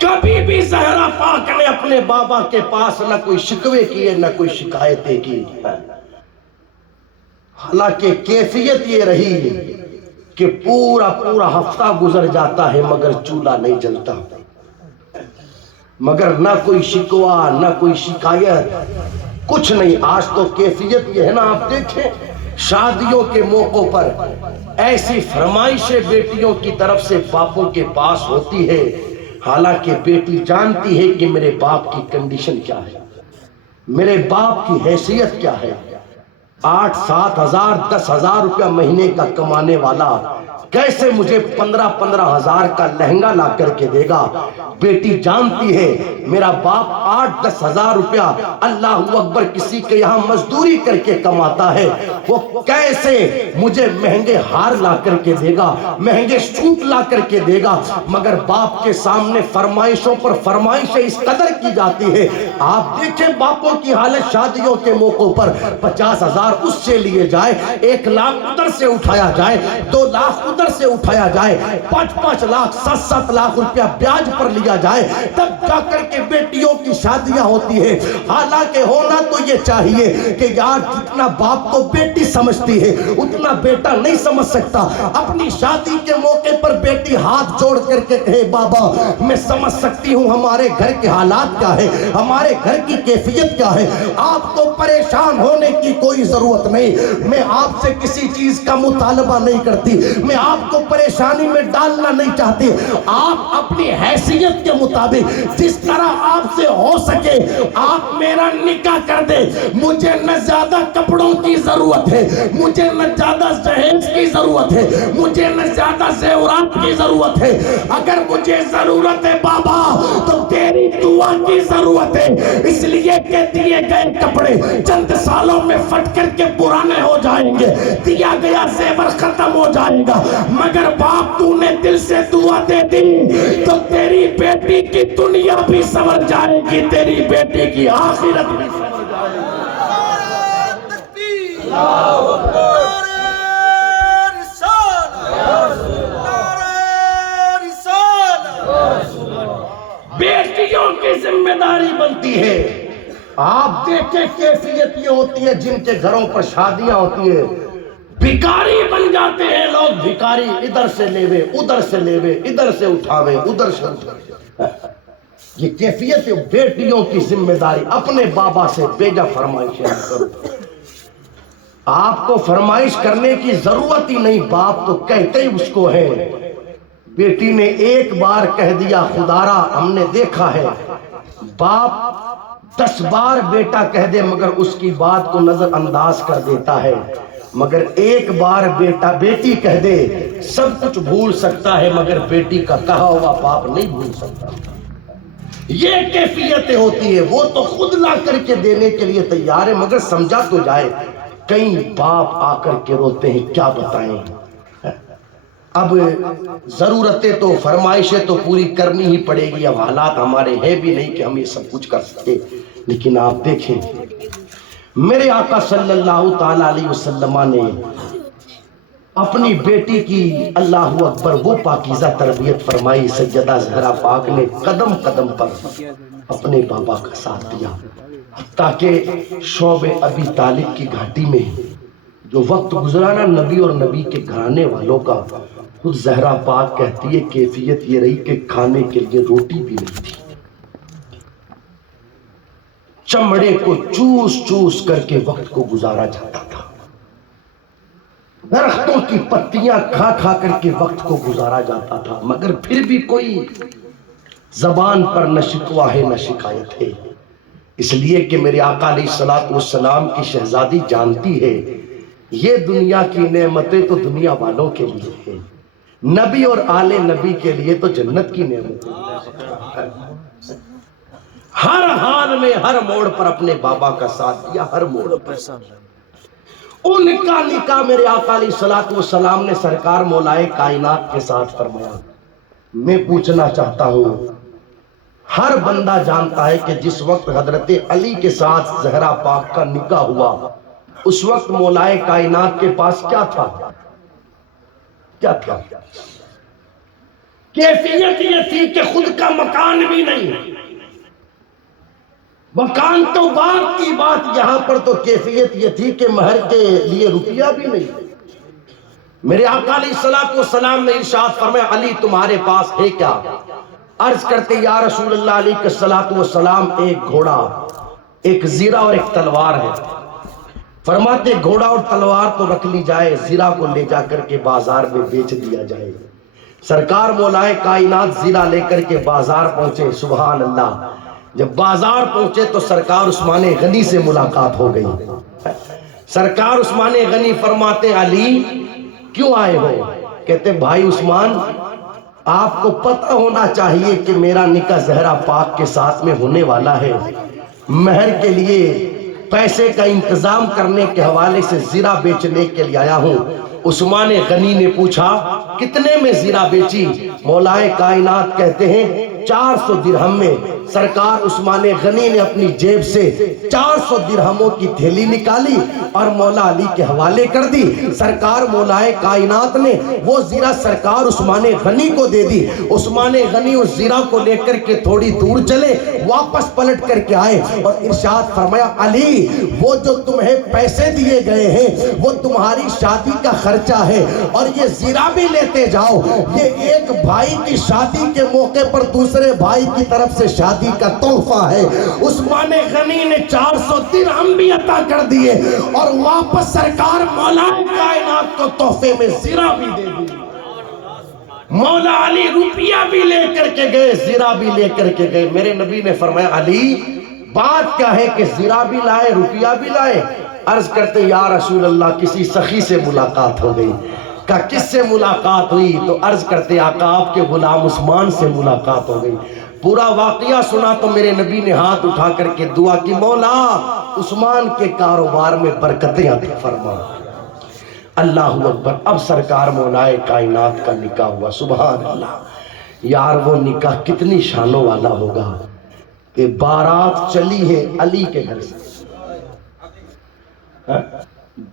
کبھی بھی زہرا پاک نے اپنے بابا کے پاس نہ کوئی شکوے کیے نہ کوئی شکایتیں کی، حالانکہ کیفیت یہ رہی کہ پورا پورا ہفتہ گزر جاتا ہے مگر چولہا نہیں جلتا، مگر نہ کوئی شکوہ نہ کوئی شکایت، کچھ نہیں۔ آج تو کیفیت یہ ہے نا، آپ دیکھیں شادیوں کے موقع پر ایسی فرمائشیں بیٹیوں کی طرف سے باپوں کے پاس ہوتی ہے، حالانکہ بیٹی جانتی ہے کہ میرے باپ کی کنڈیشن کیا ہے، میرے باپ کی حیثیت کیا ہے۔ 8-7 ہزار 10 ہزار روپیہ مہینے کا کمانے والا کیسے مجھے 15-15 ہزار کا لہنگا لا کر کے دے گا؟ بیٹی جانتی ہے میرا باپ 8-10 ہزار روپیہ اللہ اکبر کسی کے یہاں مزدوری کر کے کماتا ہے، وہ کیسے مجھے مہنگے ہار لا کر کے دے گا، مہنگے سوٹ لا کر کے دے گا، مگر باپ کے سامنے فرمائشوں پر فرمائشیں اس قدر کی جاتی ہے۔ آپ دیکھیں باپوں کی حالت شادیوں کے موقع پر 50 ہزار اس سے لیے جائے، 1 لاکھ ادھر سے اٹھایا جائے، 2 لاکھ ادھر سے اٹھایا جائے، 5-5 لاکھ 7-7 لاکھ روپیہ بیاج پر لیا جائے، تب جا کر کے بیٹیوں کی شادیاں ہوتی ہے۔ حالانکہ ہونا تو یہ چاہیے کہ یار جتنا باپ کو بیٹی سمجھتی ہے اتنا بیٹا نہیں سمجھ سکتا۔ اپنی شادی کے موقع پر بیٹی ہاتھ جوڑ کر کے کہے بابا میں سمجھ سکتی ہوں ہمارے گھر کے حالات کیا ہے، ہمارے گھر کی کیفیت کیا ہے، آپ کو پریشان ہونے کی کوئی ضرورت نہیں، میں آپ سے کسی چیز کا مطالبہ نہیں کرتی، میں آپ کو پریشانی میں ڈالنا نہیں چاہتی، آپ اپنی حیثیت کے مطابق جس طرح آپ سے ہو سکے آپ میرا نکاح کر دے۔ مجھے نہ زیادہ کپڑوں کی ضرورت ہے، مجھے نہ زیادہ جہیز کی ضرورت ہے، مجھے نہ زیادہ زیورات کی ضرورت ہے، اگر مجھے ضرورت ہے بابا تو تیری دعا کی ضرورت ہے، اس لیے کہ دیے گئے کپڑے چند سالوں میں پھٹ کر کے پرانے ہو جائیں گے، دیا گیا زیور ختم ہو جائے گا، مگر باپ تو نے دل سے دعا دے دی تو تیری بیٹی کی دنیا بھی سنور جائے گی، تیری بیٹی کی آخرت بھی سنور جائے گی۔ بیٹیوں کی ذمہ داری بنتی ہے۔ آپ دیکھیں کیفیت یہ ہوتی ہے جن کے گھروں پر شادیاں ہوتی ہے، بھکاری بن جاتے ہیں لوگ، بھکاری، ادھر سے لیوے ادھر سے لیوے، ادھر سے اٹھاوے ادھر سے اٹھاوے۔ یہ کیفیت ہے بیٹیوں کی ذمہ داری، اپنے بابا سے بیجا فرمائشیں نہ کرو۔ آپ کو فرمائش کرنے کی ضرورت ہی نہیں، باپ تو کہتے ہی اس کو ہے۔ بیٹی نے ایک بار کہہ دیا خدارا ہم نے دیکھا ہے، باپ 10 بار بیٹا کہہ دے مگر اس کی بات کو نظر انداز کر دیتا ہے، مگر ایک بار بیٹا بیٹی کہہ دے سب کچھ بھول سکتا ہے مگر بیٹی کا کہا ہوا باپ نہیں بھول سکتا۔ یہ کیفیت ہوتی ہے، وہ تو خود لا کر کے دینے کے لیے تیار ہے مگر سمجھا تو جائے۔ کئی باپ آ کر کے روتے ہیں، کیا بتائیں۔ اب ضرورتیں تو فرمائشیں تو پوری کرنی ہی پڑے گی، اب حالات ہمارے ہیں بھی نہیں کہ ہم یہ سب کچھ کر سکتے، لیکن آپ دیکھیں میرے آقا صلی اللہ تعالی علیہ وسلم نے اپنی بیٹی کی اللہ اکبر وہ پاکیزہ تربیت فرمائی۔ سیدہ زہرا پاک نے قدم قدم پر اپنے بابا کا ساتھ دیا، تاکہ شعب ابی طالب کی گھاٹی میں جو وقت گزرانا نبی اور نبی کے گھرانے والوں کا، خود زہرا پاک کہتی ہے کیفیت یہ رہی کہ کھانے کے لیے روٹی بھی نہیں تھی، چمڑے کو چوس چوس کر کے وقت کو گزارا جاتا تھا، درختوں کی پتیاں کھا کھا کر کے وقت کو گزارا جاتا تھا، مگر پھر بھی کوئی زبان پر نہ شکوہ ہے نہ شکایت ہے، اس لیے کہ میرے آقا علیہ الصلوۃ والسلام کی شہزادی جانتی ہے یہ دنیا کی نعمتیں تو دنیا والوں کے لیے ہیں، نبی اور آل نبی کے لیے تو جنت کی نعمتیں ہیں۔ ہر حال میں ہر موڑ پر اپنے بابا کا ساتھ دیا، ہر موڑ پر۔ ان کا نکاح میرے آقا علیہ الصلوۃ والسلام نے سرکار مولائے کائنات کے ساتھ فرمایا۔ میں پوچھنا چاہتا ہوں، ہر بندہ جانتا ہے کہ جس وقت حضرت علی کے ساتھ زہرا پاک کا نکاح ہوا اس وقت مولائے کائنات کے پاس کیا تھا؟ کیا تھا؟ کیفیت یہ تھی کہ خود کا مکان بھی نہیں، مکان تو بات کی بات، یہاں پر تو کیفیت یہ تھی کہ مہر کے لیے روپیہ بھی نہیں۔ میرے آقا علیہ الصلوۃ والسلام نے ارشاد فرمایا علی تمہارے پاس ہے کیا؟ عرض کرتے یا رسول اللہ علیہ الصلوۃ والسلام ایک گھوڑا، ایک زیرہ اور ایک تلوار ہے۔ فرماتے گھوڑا اور تلوار تو رکھ لی جائے، زیرہ کو لے جا کر کے بازار میں بیچ دیا جائے۔ سرکار مولائے کائنات زیرہ لے کر کے بازار پہنچے، سبحان اللہ۔ جب بازار پہنچے تو سرکار عثمان غنی سے ملاقات ہو گئی۔ سرکار عثمان غنی فرماتے علی کیوں آئے ہو؟ کہتے بھائی عثمان آپ کو پتہ ہونا چاہیے کہ میرا نکاح زہرا پاک کے ساتھ میں ہونے والا ہے، مہر کے لیے پیسے کا انتظام کرنے کے حوالے سے زیرہ بیچنے کے لیے آیا ہوں۔ عثمان غنی نے پوچھا کتنے میں زیرہ بیچی؟ مولائے کائنات کہتے ہیں 400 درہم میں۔ سرکار عثمان غنی نے اپنی جیب سے 400 درہموں کی تھیلی نکالی اور مولا علی کے حوالے کر دی۔ سرکار مولائے کائنات نے وہ زیرہ سرکار عثمان غنی کو دے دی۔ عثمان غنی اس زیرہ کو لے کر کے تھوڑی دور چلے، واپس پلٹ کر کے آئے اور ارشاد فرمایا علی وہ جو تمہیں پیسے دیے گئے ہیں وہ تمہاری شادی کا خرچہ ہے، اور یہ زیرہ بھی لیتے جاؤ، یہ ایک بھائی کی شادی کے موقع پر دوسرے بھائی کی طرف سے شادی کا تحفہ ہے۔ عثمان غنی نے 400 درہم بھی عطا کر دیے اور واپس سرکار مولا کائنات کو تحفے میں زیرہ بھی دے دی۔ مولا علی روپیہ بھی لے کر کے گئے، زیرہ بھی لے کر کے گئے۔ میرے نبی نے فرمایا علی بات کیا ہے کہ زیرہ بھی لائے روپیہ بھی لائے؟ عرض کرتے یا رسول اللہ کسی سخی سے ملاقات ہو گئی۔ کہا کس سے ملاقات ہوئی؟ تو عرض کرتے آقا آپ کے غلام عثمان سے ملاقات ہو گئی۔ پورا واقعہ سنا تو میرے نبی نے ہاتھ اٹھا کر کے دعا کی مولا عثمان کے کاروبار میں برکتیں عطا فرما۔ اللہ اکبر۔ اب سرکار مولائے کائنات کا نکاح ہوا، سبحان اللہ۔ یار وہ نکاح کتنی شانوں والا ہوگا کہ بارات چلی ہے علی کے گھر سے،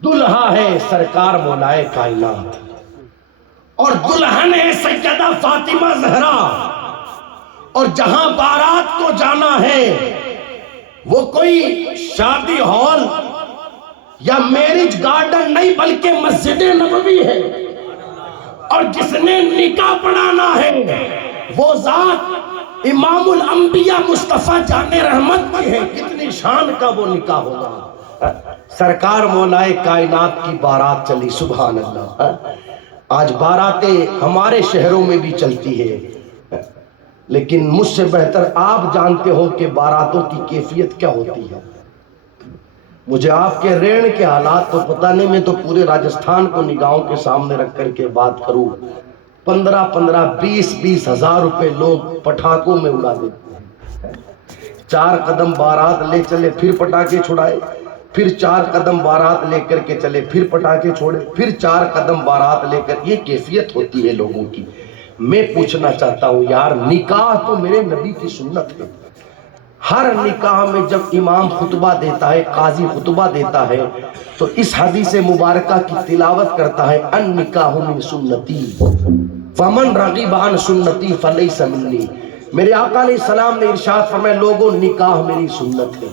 دلہا ہے سرکار مولائے کائنات اور دلہن ہے سیدہ فاطمہ زہرا، اور جہاں بارات کو جانا ہے وہ کوئی شادی ہال یا میرج گارڈن نہیں بلکہ مسجد نبوی ہے، اور جس نے نکاح پڑھانا ہے وہ ذات امام الانبیاء مصطفیٰ جان رحمت کی ہے۔ کتنی شان کا وہ نکاح ہوگا۔ سرکار مولائے کائنات کی بارات چلی، سبحان اللہ۔ آج باراتیں ہمارے شہروں میں بھی چلتی ہے، لیکن مجھ سے بہتر آپ جانتے ہو کہ باراتوں کی کیفیت کیا ہوتی ہے۔ مجھے آپ کے ریڑھ کے حالات تو پتہ نہیں، میں تو پورے راجستھان کو نگاہوں کے سامنے رکھ کر کے بات کروں، 15 20 ہزار روپے لوگ پٹاخوں میں اڑا دیتے ہیں۔ 4 قدم بارات لے چلے، پھر پٹاخے چھڑائے، پھر 4 قدم بارات لے کر کے چلے، پھر پٹاخے چھوڑے، پھر 4 قدم بارات لے کر، یہ کیفیت ہوتی ہے لوگوں کی۔ میں پوچھنا چاہتا ہوں یار، نکاح تو میرے نبی کی سنت ہے۔ ہر نکاح میں جب امام خطبہ دیتا ہے، قاضی خطبہ دیتا ہے، تو اس حدیث مبارکہ کی تلاوت کرتا ہے، النکاح من سنتی فمن رغب عن سنتی فلیس منی۔ میرے آقا علیہ السلام نے ارشاد فرمایا، لوگوں نکاح میری سنت ہے۔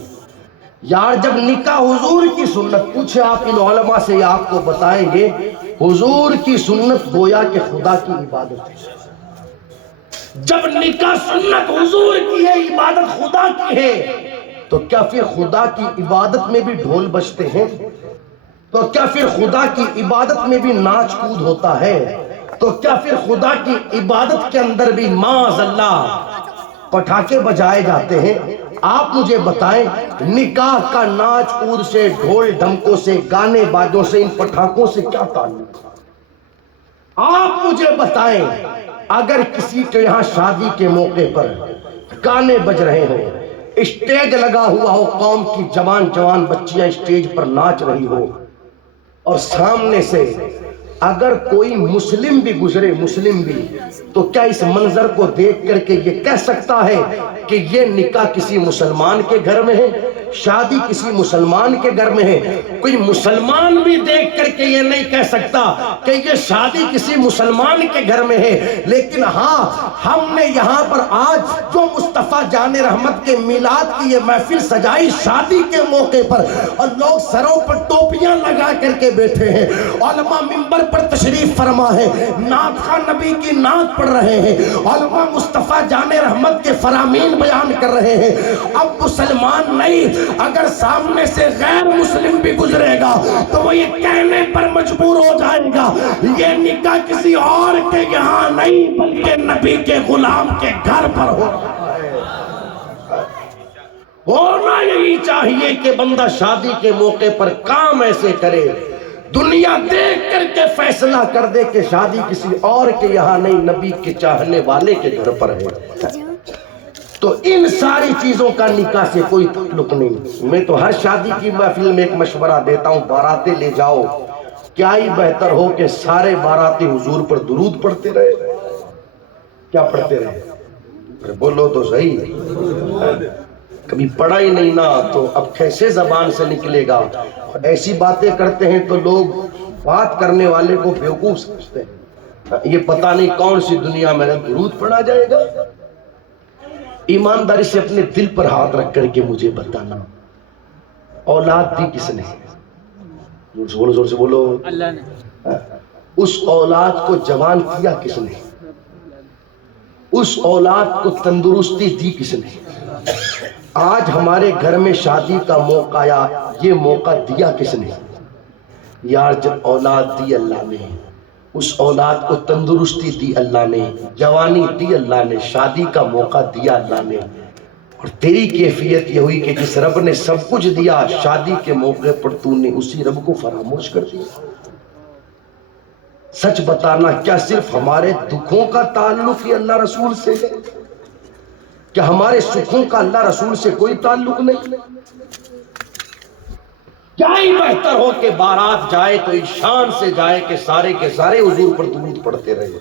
یار جب نکاح حضور کی سنت، پوچھے آپ ان علماء سے، یہ آپ کو بتائیں گے حضور کی سنت گویا کہ خدا کی عبادت ہے۔ جب نکاح سنت حضور کی ہے، عبادت خدا کی ہے، تو کیا پھر خدا کی عبادت میں بھی ڈھول بجتے ہیں؟ تو کیا پھر خدا کی عبادت میں بھی ناچ کود ہوتا ہے؟ تو کیا پھر خدا کی عبادت کے اندر بھی معاذ اللہ پٹاخے بجائے جاتے ہیں؟ آپ مجھے بتائیں، نکاح کا ناچ کود سے، ڈھول ڈھمکوں سے، گانے باجوں سے، ان پٹاخوں سے کیا تعلق؟ آپ مجھے بتائیں، اگر کسی کے یہاں شادی کے موقع پر گانے بج رہے ہوں، اسٹیج لگا ہوا ہو، قوم کی جوان بچیاں اسٹیج پر ناچ رہی ہو، اور سامنے سے اگر کوئی مسلم بھی گزرے، مسلم بھی، تو کیا اس منظر کو دیکھ کر کے یہ کہہ سکتا ہے کہ یہ نکاح کسی مسلمان کے گھر میں ہے، شادی کسی مسلمان کے گھر میں ہے؟ کوئی مسلمان بھی دیکھ کر کے یہ نہیں کہہ سکتا کہ یہ شادی کسی مسلمان کے گھر میں ہے۔ لیکن ہاں، ہم نے یہاں پر آج جو مصطفیٰ جان رحمت کے میلاد کی یہ محفل سجائی شادی کے موقع پر، اور لوگ سروں پر ٹوپیاں لگا کر کے بیٹھے ہیں، علماء منبر پر تشریف فرما ہے، نعت خواں نبی کی نعت پڑھ رہے ہیں، علماء مصطفیٰ جان رحمت کے فرامین بیان کر رہے ہیں، اب مسلمان نہیں، اگر سامنے سے غیر مسلم بھی گزرے گا تو وہ یہ کہنے پر مجبور ہو جائے گا، یہ نکاح کسی اور کے یہاں نہیں بلکہ نبی کے غلام کے گھر پر ہو رہا ہے۔ ہونا یہی چاہیے کہ بندہ شادی کے موقع پر کام ایسے کرے، دنیا دیکھ کر کے فیصلہ کر دے کہ شادی کسی اور کے یہاں نہیں، نبی کے چاہنے والے کے گھر پر ہے۔ تو ان ساری چیزوں کا نکاح سے کوئی تعلق نہیں۔ میں تو ہر شادی کی محفل میں ایک مشورہ دیتا ہوں، باراتیں لے جاؤ، کیا ہی بہتر ہو کہ سارے باراتی حضور پر درود پڑھتے رہے۔ کیا پڑھتے رہے؟ بولو تو صحیح، کبھی پڑھا ہی نہیں نا تو اب کیسے زبان سے نکلے گا؟ ایسی باتیں کرتے ہیں تو لوگ بات کرنے والے کو بیوقوف سمجھتے ہیں، یہ پتہ نہیں کون سی دنیا میں درود پڑھا جائے گا۔ ایمانداری سے اپنے دل پر ہاتھ رکھ کر کے مجھے بتانا، اولاد دی کس نے؟ زور سے بولو، اللہ نے۔ اس اولاد کو جوان کیا کس نے؟ اس اولاد کو تندرستی دی کس نے؟ آج ہمارے گھر میں شادی کا موقع آیا، یہ موقع دیا کس نے؟ یار جب اولاد دی اللہ نے، اس اولاد کو تندرستی دی اللہ نے، جوانی دی اللہ نے، شادی کا موقع دیا اللہ نے، اور تیری کیفیت یہ ہوئی کہ جس رب نے سب کچھ دیا، شادی کے موقع پر تو نے اسی رب کو فراموش کر دیا۔ سچ بتانا، کیا صرف ہمارے دکھوں کا تعلق ہی اللہ رسول سے ہے؟ کیا ہمارے سکھوں کا اللہ رسول سے کوئی تعلق نہیں؟ کیا ہی بہتر ہو کہ بارات جائے تو اس شان سے جائے کہ سارے کے سارے حضور پر درود پڑھتے رہے۔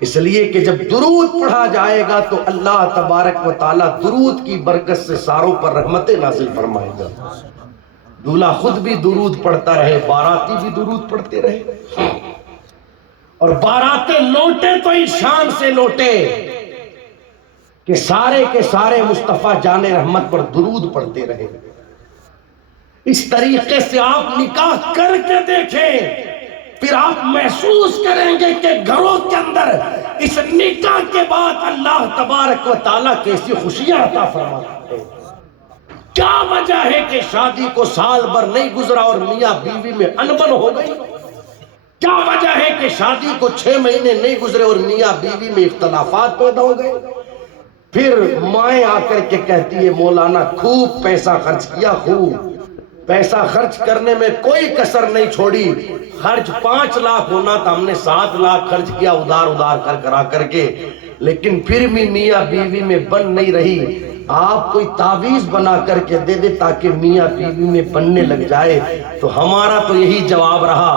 اس لیے کہ جب درود پڑھا جائے گا تو اللہ تبارک و تعالیٰ درود کی برکت سے ساروں پر رحمتیں نازل فرمائے گا۔ دولہا خود بھی درود پڑھتا رہے، باراتی بھی درود پڑھتے رہے، اور باراتیں لوٹے تو اس شان سے لوٹے کہ سارے کے سارے مصطفیٰ جان رحمت پر درود پڑھتے رہے۔ اس طریقے سے آپ نکاح کر کے دیکھیں، پھر آپ محسوس کریں گے کہ گھروں کے اندر اس نکاح کے بعد اللہ تبارک و تعالیٰ کیسی خوشیاں عطا فرماتے ہیں۔ کیا وجہ ہے کہ شادی کو سال بھر نہیں گزرا اور میاں بیوی میں انبن ہو گئی؟ کیا وجہ ہے کہ شادی کو 6 مہینے نہیں گزرے اور میاں بیوی میں اختلافات پیدا ہو گئے؟ پھر مائیں آ کر کے کہتی ہے مولانا خوب پیسہ خرچ کیا، خوب پیسہ خرچ کرنے میں کوئی کسر نہیں چھوڑی، خرچ 5 لاکھ ہونا تھا، ہم نے 7 لاکھ خرچ کیا ادھار کرا کر کے، لیکن پھر بھی میاں بیوی میں بن نہیں رہی۔ آپ کوئی تعویذ بنا کر کے دے دے تاکہ میاں بیوی میں بننے لگ جائے۔ تو ہمارا تو یہی جواب رہا،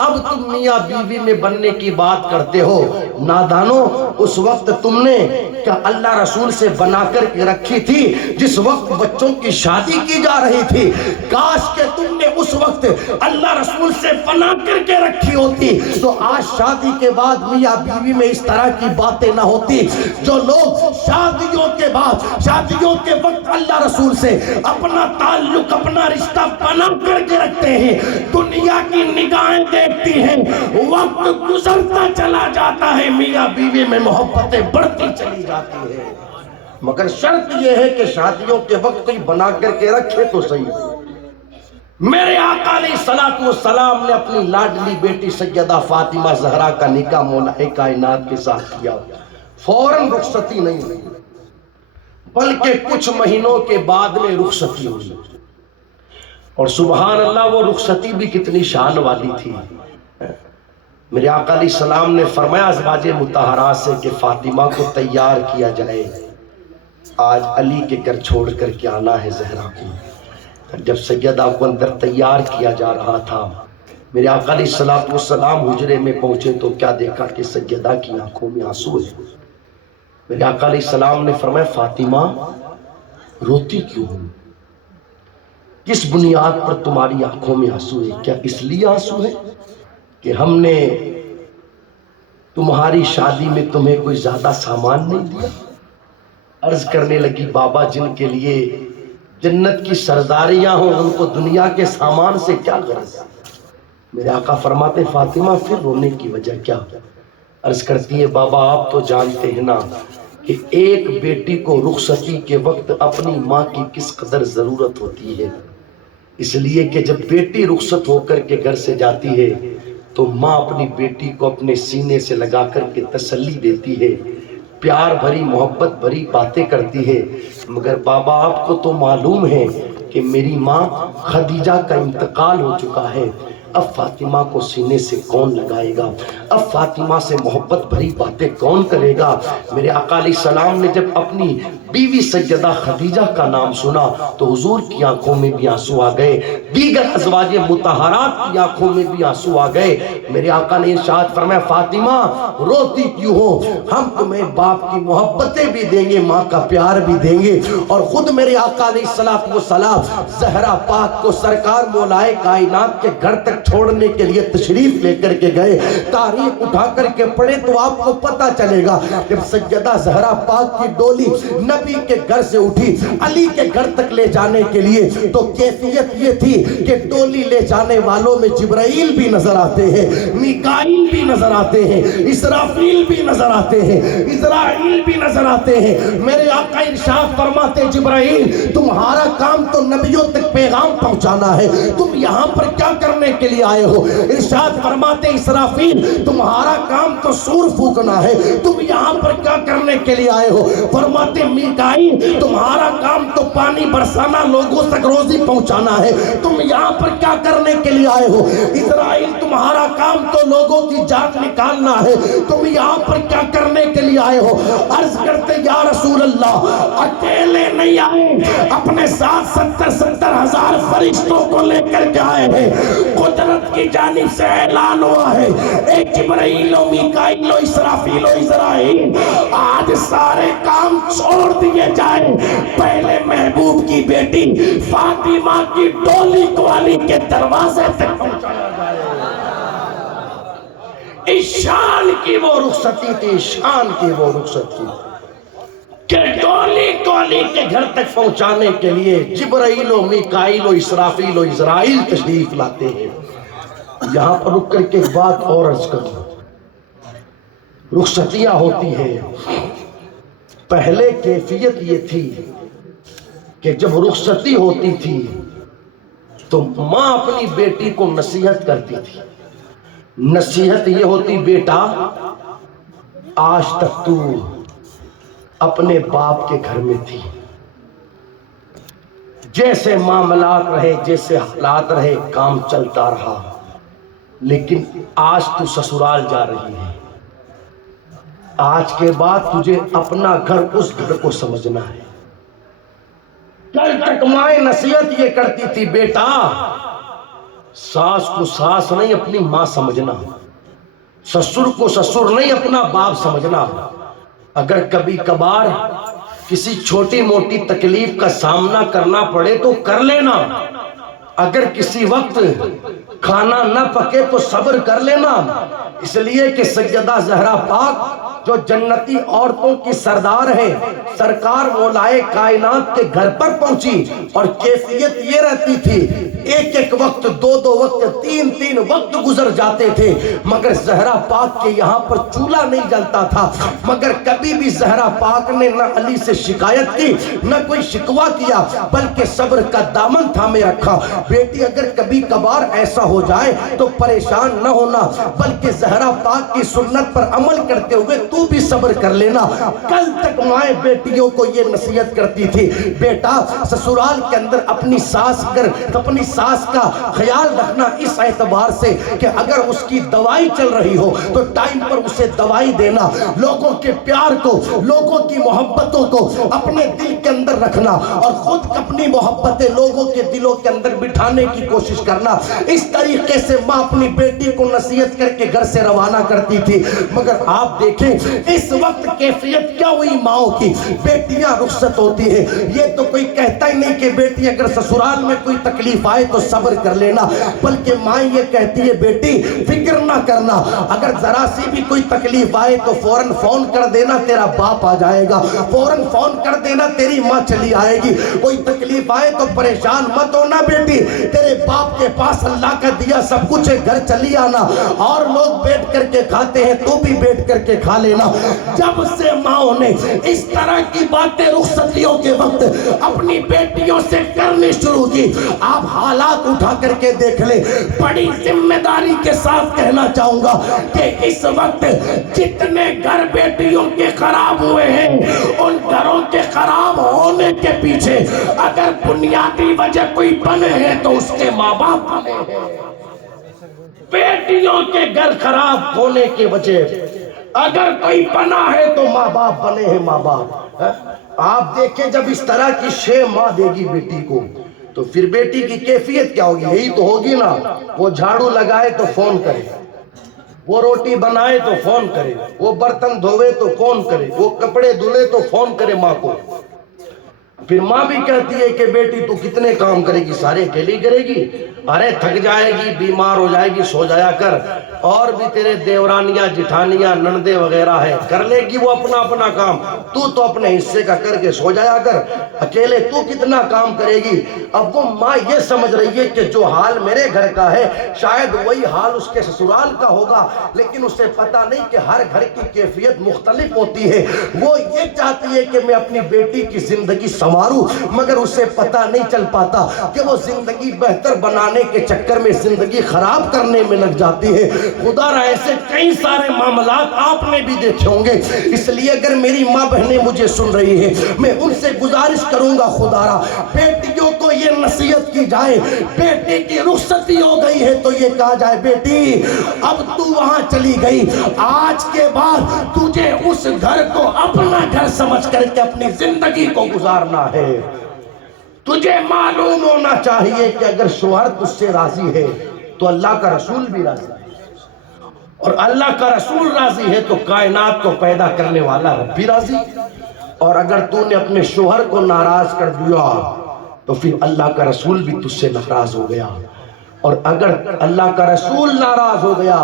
اب تم میاں بیوی میں بننے کی بات کرتے ہو، نادانو اس وقت تم نے کیا اللہ رسول سے بنا کر کے رکھی تھی جس وقت بچوں کی شادی کی جا رہی تھی؟ کاش کہ تم نے اس وقت اللہ رسول سے بنا کر کے رکھی ہوتی تو آج شادی کے بعد میاں بیوی میں اس طرح کی باتیں نہ ہوتی۔ جو لوگ شادیوں کے بعد، شادیوں کے وقت اللہ رسول سے اپنا تعلق، اپنا رشتہ بنا کر کے رکھتے ہیں، دنیا کی نگاہیں دیکھتی ہیں، وقت گزرتا چلا جاتا ہے، میاں بیوی میں محبتیں بڑھتی چلی جاتی ہے، مگر شرط یہ ہے کہ شادیوں کے وقت کوئی بنا کر کے رکھے تو صحیح۔ میرے آقا علیہ الصلوۃ والسلام نے اپنی لاڈلی بیٹی سیدہ فاطمہ زہرا کا نکاح مولا کائنات کے ساتھ کیا، فوراً رخصتی نہیں ہوئی بلکہ کچھ مہینوں کے بعد میں رخصتی ہوئی، اور سبحان اللہ وہ رخصتی بھی کتنی شان والی تھی۔ میرے آقا علیہ السلام نے فرمایا ازواج مطہرات سے کہ فاطمہ کو تیار کیا جائے، آج علی کے گھر چھوڑ کر کے آنا ہے زہرا کو۔ جب سیدہ کو اندر تیار کیا جا رہا تھا، میرے آقا علیہ السلام حجرے میں پہنچے تو کیا دیکھا کہ سیدہ کی آنکھوں میں آنسو ہے۔ میرے آقا علیہ السلام نے فرمایا فاطمہ روتی کیوں ہو؟ کس بنیاد پر تمہاری آنکھوں میں آنسو ہے؟ کیا اس لیے آنسو ہے کہ ہم نے تمہاری شادی میں تمہیں کوئی زیادہ سامان نہیں دیا؟ عرض کرنے لگی بابا جن کے لیے جنت کی سرداریاں ہوں ان کو دنیا کے سامان سے کیا غرض؟ میرے آقا فرماتے فاطمہ پھر رونے کی وجہ کیا؟ عرض کرتی ہے بابا آپ تو جانتے ہیں نا کہ ایک بیٹی کو رخصتی کے وقت اپنی ماں کی کس قدر ضرورت ہوتی ہے، اس لیے کہ جب بیٹی رخصت ہو کر کے گھر سے جاتی ہے تو ماں اپنی بیٹی کو اپنے سینے سے لگا کر کے تسلی دیتی ہے، پیار بھری محبت بھری باتیں کرتی ہے، مگر بابا آپ کو تو معلوم ہے کہ میری ماں خدیجہ کا انتقال ہو چکا ہے، اب فاطمہ کو سینے سے کون لگائے گا، اب فاطمہ سے محبت بھری باتیں کون کرے گا؟ میرے آقا علیہ السلام نے جب اپنی بیوی سیدہ خدیجہ کا نام سنا تو حضور کی آنکھوں میں بھی آنسو آ گئے، دیگر ازواج مطہرات کی آنکھوں میں بھی آنسو آ گئے۔ میرے آقا نے ارشاد فرمایا فاطمہ روتی کیوں ہو؟ ہم تمہیں باپ کی محبتیں بھی دیں گے، ماں کا پیار بھی دیں گے، اور خود میرے آقا علیہ السلام زہرا پاک کو سرکار مولائے کائنات کے گھر تک چھوڑنے کے لیے تشریف لے کر کے گئے۔ تاریخ اٹھا کر کے پڑھے تو آپ کو پتا چلے گا جب سیدہ زہرا پاک کی ڈولی نبی کے گھر سے اٹھی علی کے گھر تک لے جانے کے لیے تو کیفیت یہ تھی کہ ڈولی لے جانے والوں میں جبرائیل بھی نظر آتے ہیں، میکائیل بھی نظر آتے ہیں، اسرافیل بھی نظر آتے ہیں، اسرائیل بھی نظر آتے ہیں۔ میرے آقا ارشاد فرماتے جبرائیل تمہارا کام تو نبیوں تک پیغام پہنچانا ہے، تم یہاں پر کیا کرنے کے لیے آئے ہو؟ ارشاد فرماتے اسرافیل تمہارا کام تو سور پھونکنا ہے، تم یہاں پر کیا کرنے کے لیے آئے ہو؟ فرماتے میکائیل تمہارا کام تو پانی برسانا، لوگوں تک روزی پہنچانا ہے، تم یہاں پر کیا کرنے کے لیے آئے ہو؟ اسرائیل تمہارا کام تو لوگوں کی جان نکالنا ہے، تم یہاں پر کیا کرنے کے لیے آئے ہو؟ عرض کرتے یا رسول اللہ اکیلے نہیں آئے، اپنے ساتھ 70 ہزار فرشتوں کو لے کر کے آئے ہیں، قدرت کی جانب سے اعلان ہوا ہے اے جبرائیل و میکائیل و اسرافیل و اسرائیل آج سارے کام چھوڑ دیے جائیں، پہلے محبوب کی بیٹی فاطمہ کی ڈولی کو علی کے دروازے تک پہنچایا جائے۔ اس شان کی وہ رخصتی تھی، شان کی وہ رخصتی۔ کہ ڈولی ڈولی کے گھر تک پہنچانے کے لیے جبرائیل و میکائیل و اسرافیل و اسرائیل تشریف لاتے ہیں۔ یہاں پر رک کر کے ایک بات اور عرض کروں، رخصتیاں ہوتی ہیں، پہلے کیفیت یہ تھی کہ جب رخصتی ہوتی تھی تو ماں اپنی بیٹی کو نصیحت کرتی تھی۔ نصیحت یہ ہوتی، بیٹا آج تک تو اپنے باپ کے گھر میں تھی، جیسے معاملات رہے، جیسے حالات رہے، کام چلتا رہا، لیکن آج تو سسرال جا رہی ہے، آج کے بعد تجھے اپنا گھر اس گھر کو سمجھنا ہے۔ کل تک مائیں نصیحت یہ کرتی تھی، بیٹا ساس کو ساس نہیں اپنی ماں سمجھنا، سسر کو سسر نہیں اپنا باپ سمجھنا، اگر کبھی کبھار کسی چھوٹی موٹی تکلیف کا سامنا کرنا پڑے تو کر لینا، اگر کسی وقت کھانا نہ پکے تو صبر کر لینا، اس لیے کہ سیدہ زہرا پاک جو جنتی عورتوں کی سردار ہے، سرکار مولائے کائنات کے گھر پر پہنچی اور کیفیت یہ رہتی تھی، ایک ایک وقت، دو دو وقت، تین تین وقت گزر جاتے تھے، مگر زہرا پاک کے یہاں پر چولہا نہیں جلتا تھا، مگر کبھی بھی زہرا پاک نے نہ علی سے شکایت کی، نہ کوئی شکوہ کیا، بلکہ صبر کا دامن تھامے رکھا۔ بیٹی اگر کبھی کبھار ایسا ہو جائے تو پریشان نہ ہونا، بلکہ زہرا پاک کی سنت پر عمل کرتے ہوئے تو بھی صبر کر لینا۔ کل تک مائیں بیٹیوں کو یہ نصیحت کرتی تھی، بیٹا سسرال کے اندر اپنی ساس کا خیال رکھنا، اس اعتبار سے کہ اگر اس کی دوائی چل رہی ہو تو ٹائم پر اسے دوائی دینا، لوگوں کے پیار کو، لوگوں کی محبتوں کو اپنے دل کے اندر رکھنا اور خود اپنی محبتیں لوگوں کے دلوں کے اندر بٹھانے کی کوشش کرنا۔ اس طریقے سے ماں اپنی بیٹی کو نصیحت کر کے گھر سے روانہ کرتی تھی، مگر آپ دیکھیں اس وقت کیفیت کیا ہوئی ماؤں کی، بیٹیاں رخصت ہوتی ہیں، یہ تو کوئی کہتا ہی نہیں کہ بیٹی اگر سسرال میں کوئی تکلیف آئے تو صبر کر لینا، بلکہ ماں یہ کہتی ہے بیٹی فکر نہ کرنا، اگر ذرا سی بھی کوئی تکلیف آئے تو فوراً فون کر دینا، تیرا باپ آ جائے گا، فوراً فون کر دینا، تیری ماں چلی آئے گی، کوئی تکلیف آئے تو پریشان مت ہونا بیٹی، تیرے باپ کے پاس اللہ کا دیا سب کچھ ہے، گھر چلی آنا، اور لوگ بیٹھ کر کے کھاتے ہیں تو بھی بیٹھ کر کے کھا لینا۔ جب سے ماں نے اس طرح کی باتیں رخصتیوں کے وقت اپنی بیٹیوں سے کرنی شروع کی، آپ حالات اٹھا کر کے دیکھ لیں، بڑی ذمہ داری کے ساتھ کہنا چاہوں گا کہ اس وقت جتنے گھر بیٹیوں کے خراب ہوئے ہیں، ان گھروں کے خراب ہونے کے پیچھے اگر بنیادی وجہ کوئی بنے ہیں تو اس کے ماں باپ بنے ہیں۔ بیٹیوں کے گھر خراب ہونے کی وجہ اگر کوئی بنا ہے تو ماں باپ بنے ہیں، ماں باپ۔ آپ دیکھیں جب اس طرح کی شے ماں دے گی بیٹی کو تو پھر بیٹی کی کیفیت کیا ہوگی؟ یہی تو ہوگی نا، وہ جھاڑو لگائے تو فون کرے، وہ روٹی بنائے تو فون کرے، وہ برتن دھوے تو فون کرے، وہ کپڑے دھلے تو فون کرے ماں کو۔ پھر ماں بھی کہتی ہے کہ بیٹی تو کتنے کام کرے گی، سارے اکیلی کرے گی، ارے تھک جائے گی، بیمار ہو جائے گی، سو جایا کر، اور بھی تیرے دیورانیاں جٹھانیاں نندے وغیرہ ہے، کر لے گی وہ اپنا اپنا کام، تو اپنے حصے کا کر کے سو جایا کر، اکیلے تو کتنا کام کرے گی۔ اب وہ ماں یہ سمجھ رہی ہے کہ جو حال میرے گھر کا ہے شاید وہی حال اس کے سسرال کا ہوگا، لیکن اسے پتا نہیں کہ ہر گھر کی کیفیت مختلف ہوتی ہے۔ وہ یہ چاہتی ہے کہ میں اپنی بیٹی کی زندگی سنواروں، مگر اسے پتا نہیں چل پاتا کہ وہ زندگی بہتر بنانے کے چکر میں زندگی خراب کرنے میں لگ جاتی ہے۔ خدا را ایسے کئی سارے معاملات آپ نے بھی دیکھے ہوں گے، اس لیے اگر میری ماں بہنیں مجھے سن رہی ہیں میں ان سے گزارش کروں گا، خدا را بیٹیوں کو یہ نصیحت کی جائے، بیٹی کی رخصتی ہو گئی ہے تو یہ کہا جائے بیٹی اب تو وہاں چلی گئی، آج کے بعد تجھے اس گھر کو اپنا گھر سمجھ کر کے اپنی زندگی کو گزارنا ہے۔ تجھے معلوم ہونا چاہیے کہ اگر شوہر تجھ سے راضی ہے تو اللہ کا رسول بھی راضی ہے، اور اللہ کا رسول راضی ہے تو کائنات کو پیدا کرنے والا رب بھی راضی، اور اگر تو نے اپنے شوہر کو ناراض کر دیا تو پھر اللہ کا رسول بھی تجھ سے ناراض ہو گیا، اور اگر اللہ کا رسول ناراض ہو گیا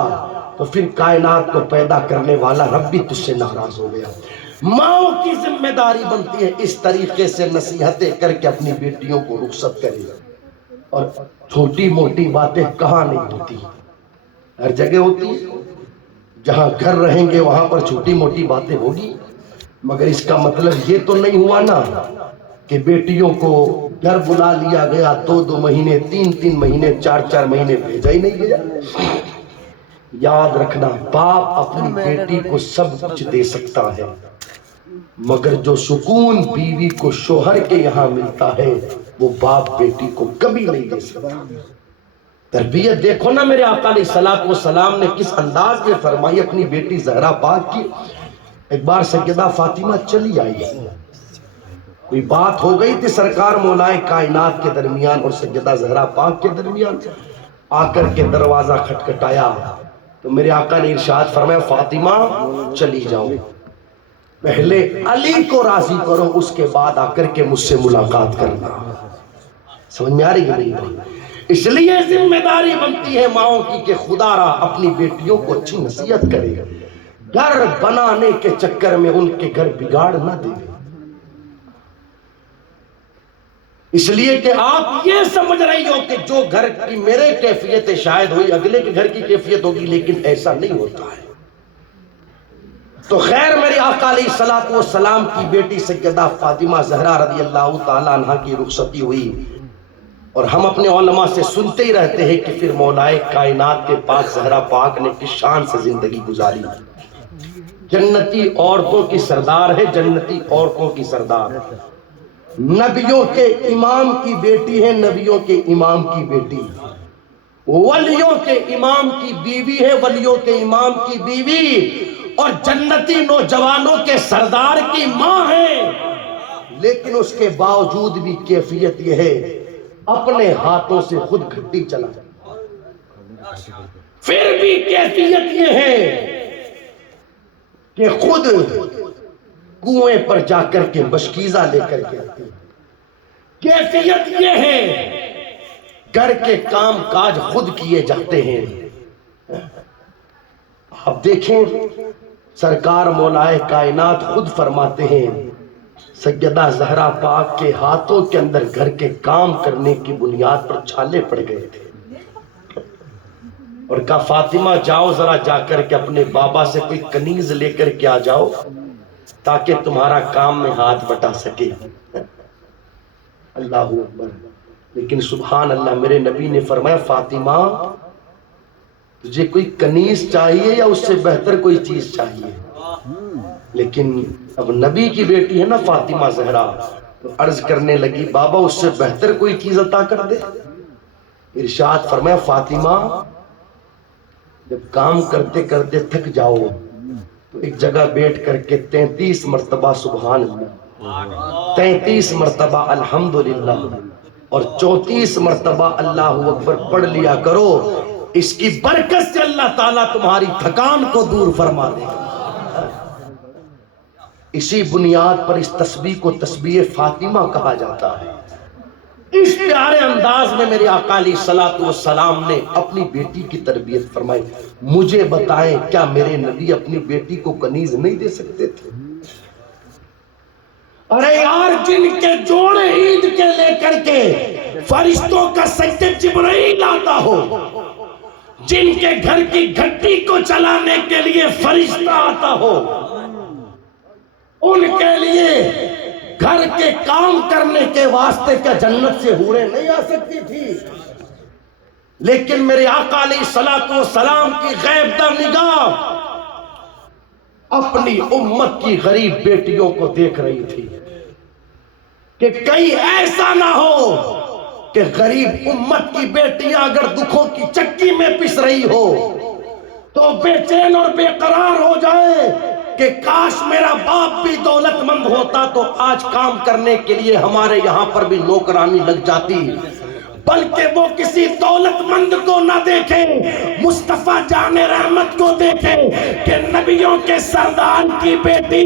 تو پھر کائنات کو پیدا کرنے والا رب بھی تجھ سے ناراض ہو گیا۔ ماؤں کی ذمہ داری بنتی ہے اس طریقے سے نصیحتیں کر کے اپنی بیٹیوں کو رخصت کرے. اور چھوٹی موٹی باتیں کہاں نہیں ہوتی، ہر جگہ ہوتی ہے. جہاں گھر رہیں گے وہاں پر چھوٹی موٹی باتیں ہوگی، مگر اس کا مطلب یہ تو نہیں ہوا نا کہ بیٹیوں کو گھر بلا لیا گیا، 2 مہینے 3 مہینے 4 مہینے بھیجا ہی نہیں گیا. یاد رکھنا، باپ اپنی بیٹی کو سب کچھ دے سکتا ہے، مگر جو سکون بیوی کو شوہر کے یہاں ملتا ہے وہ باپ بیٹی کو کبھی نہیں دے سکتا. تربیت دیکھو نا میرے آقا علیہ الصلوۃ والسلام نے کس انداز میں فرمائی اپنی بیٹی زہرا پاک کی. ایک بار سیدہ فاطمہ چلی آئی، کوئی بات ہو گئی تھی سرکار مولائے کائنات کے درمیان اور سیدہ زہرا پاک کے درمیان. آ کر کے دروازہ کھٹکھٹایا تو میرے آقا نے ارشاد فرمایا فاطمہ چلی جاؤ، پہلے علی کو راضی کرو، اس کے بعد آ کر کے مجھ سے ملاقات کرنا. سمجھ میں آ رہی ہے نہیں؟ اس لیے ذمہ داری بنتی ہے ماؤں کی کہ خدا را اپنی بیٹیوں کو اچھی نصیحت کرے، گھر بنانے کے چکر میں ان کے گھر بگاڑ نہ دے. اس لیے کہ آپ یہ سمجھ رہی ہو کہ جو گھر کی میرے کیفیت شاید ہوئی اگلے کے گھر کی کیفیت ہوگی، لیکن ایسا نہیں ہوتا ہے. تو خیر میرے آقا علیہ الصلوۃ والسلام کی بیٹی سیدہ فاطمہ زہرا رضی اللہ تعالیٰ عنہ کی رخصتی ہوئی، اور ہم اپنے علماء سے سنتے ہی رہتے ہیں کہ پھر مولائے کائنات کے پاک زہرا پاک نے کس شان سے زندگی گزاری. جنتی عورتوں کی سردار ہے، جنتی عورتوں کی سردار، نبیوں کے امام کی بیٹی ہے، نبیوں کے امام کی بیٹی، ولیوں کے امام کی بیوی ہے، ولیوں کے امام کی بیوی، اور جنتی نوجوانوں کے سردار کی ماں ہے. لیکن اس کے باوجود بھی کیفیت یہ ہے اپنے ہاتھوں سے خود گھٹی چلا جائے. پھر بھی کیفیت یہ ہے کہ خود کنویں پر جا کر کے مشکیزہ لے کر کے آتی. کیفیت یہ ہے گھر کے کام کاج خود کیے جاتے ہیں. اب دیکھیں سرکار مولائے کائنات خود فرماتے ہیں سیدہ زہرا پاک کے ہاتھوں کے اندر گھر کے کام کرنے کی بنیاد پر چھالے پڑ گئے تھے، اور کہا فاطمہ جاؤ ذرا جا کر کے اپنے بابا سے کوئی کنیز لے کر کے آ جاؤ تاکہ تمہارا کام میں ہاتھ بٹا سکے. اللہ اکبر. لیکن سبحان اللہ میرے نبی نے فرمایا فاطمہ تجھے کوئی کنیز چاہیے یا اس سے بہتر کوئی چیز چاہیے؟ لیکن اب نبی کی بیٹی ہے نا فاطمہ زہرا، تو عرض کرنے لگی بابا اس سے بہتر کوئی چیز عطا کر دے. ارشاد فرمایا فاطمہ جب کام کرتے کرتے تھک جاؤ تو ایک جگہ بیٹھ کر کے 33 مرتبہ سبحان اللہ، 33 مرتبہ الحمدللہ اور 34 مرتبہ اللہ اکبر پڑھ لیا کرو. اس کی برکت سے اللہ تعالیٰ تمہاری تھکان کو دور فرما دے. اسی بنیاد پر اس تسبیح کو تسبیح فاطمہ کہا جاتا ہے. اس پیارے انداز میں میرے آقا علیہ الصلوۃ والسلام نے اپنی بیٹی کی تربیت فرمائی. مجھے بتائیں کیا میرے نبی اپنی بیٹی کو کنیز نہیں دے سکتے تھے؟ ارے یار جن کے جوڑے عید کے لے کر کے فرشتوں کا سید جبرائیل آتا ہو، جن کے گھر کی گھٹی کو چلانے کے لیے فرشتہ آتا ہو، ان کے لیے گھر کے کام کرنے کے واسطے کیا جنت سے حوریں نہیں آ سکتی تھی؟ لیکن میرے آقا علیہ الصلوۃ والسلام کی غیب دہ نگاہ اپنی امت کی غریب بیٹیوں کو دیکھ رہی تھی کہ کہیں ایسا نہ ہو کہ غریب امت کی بیٹیاں اگر دکھوں کی چکی میں پس رہی ہو تو بے چین اور بے قرار ہو جائے کہ کاش میرا باپ بھی دولت مند ہوتا تو آج کام کرنے کے لیے ہمارے یہاں پر بھی نوکرانی لگ جاتی. بلکہ وہ کسی دولت مند کو نہ دیکھے، مصطفیٰ جان رحمت کو دیکھے کہ نبیوں کے سردار کی بیٹی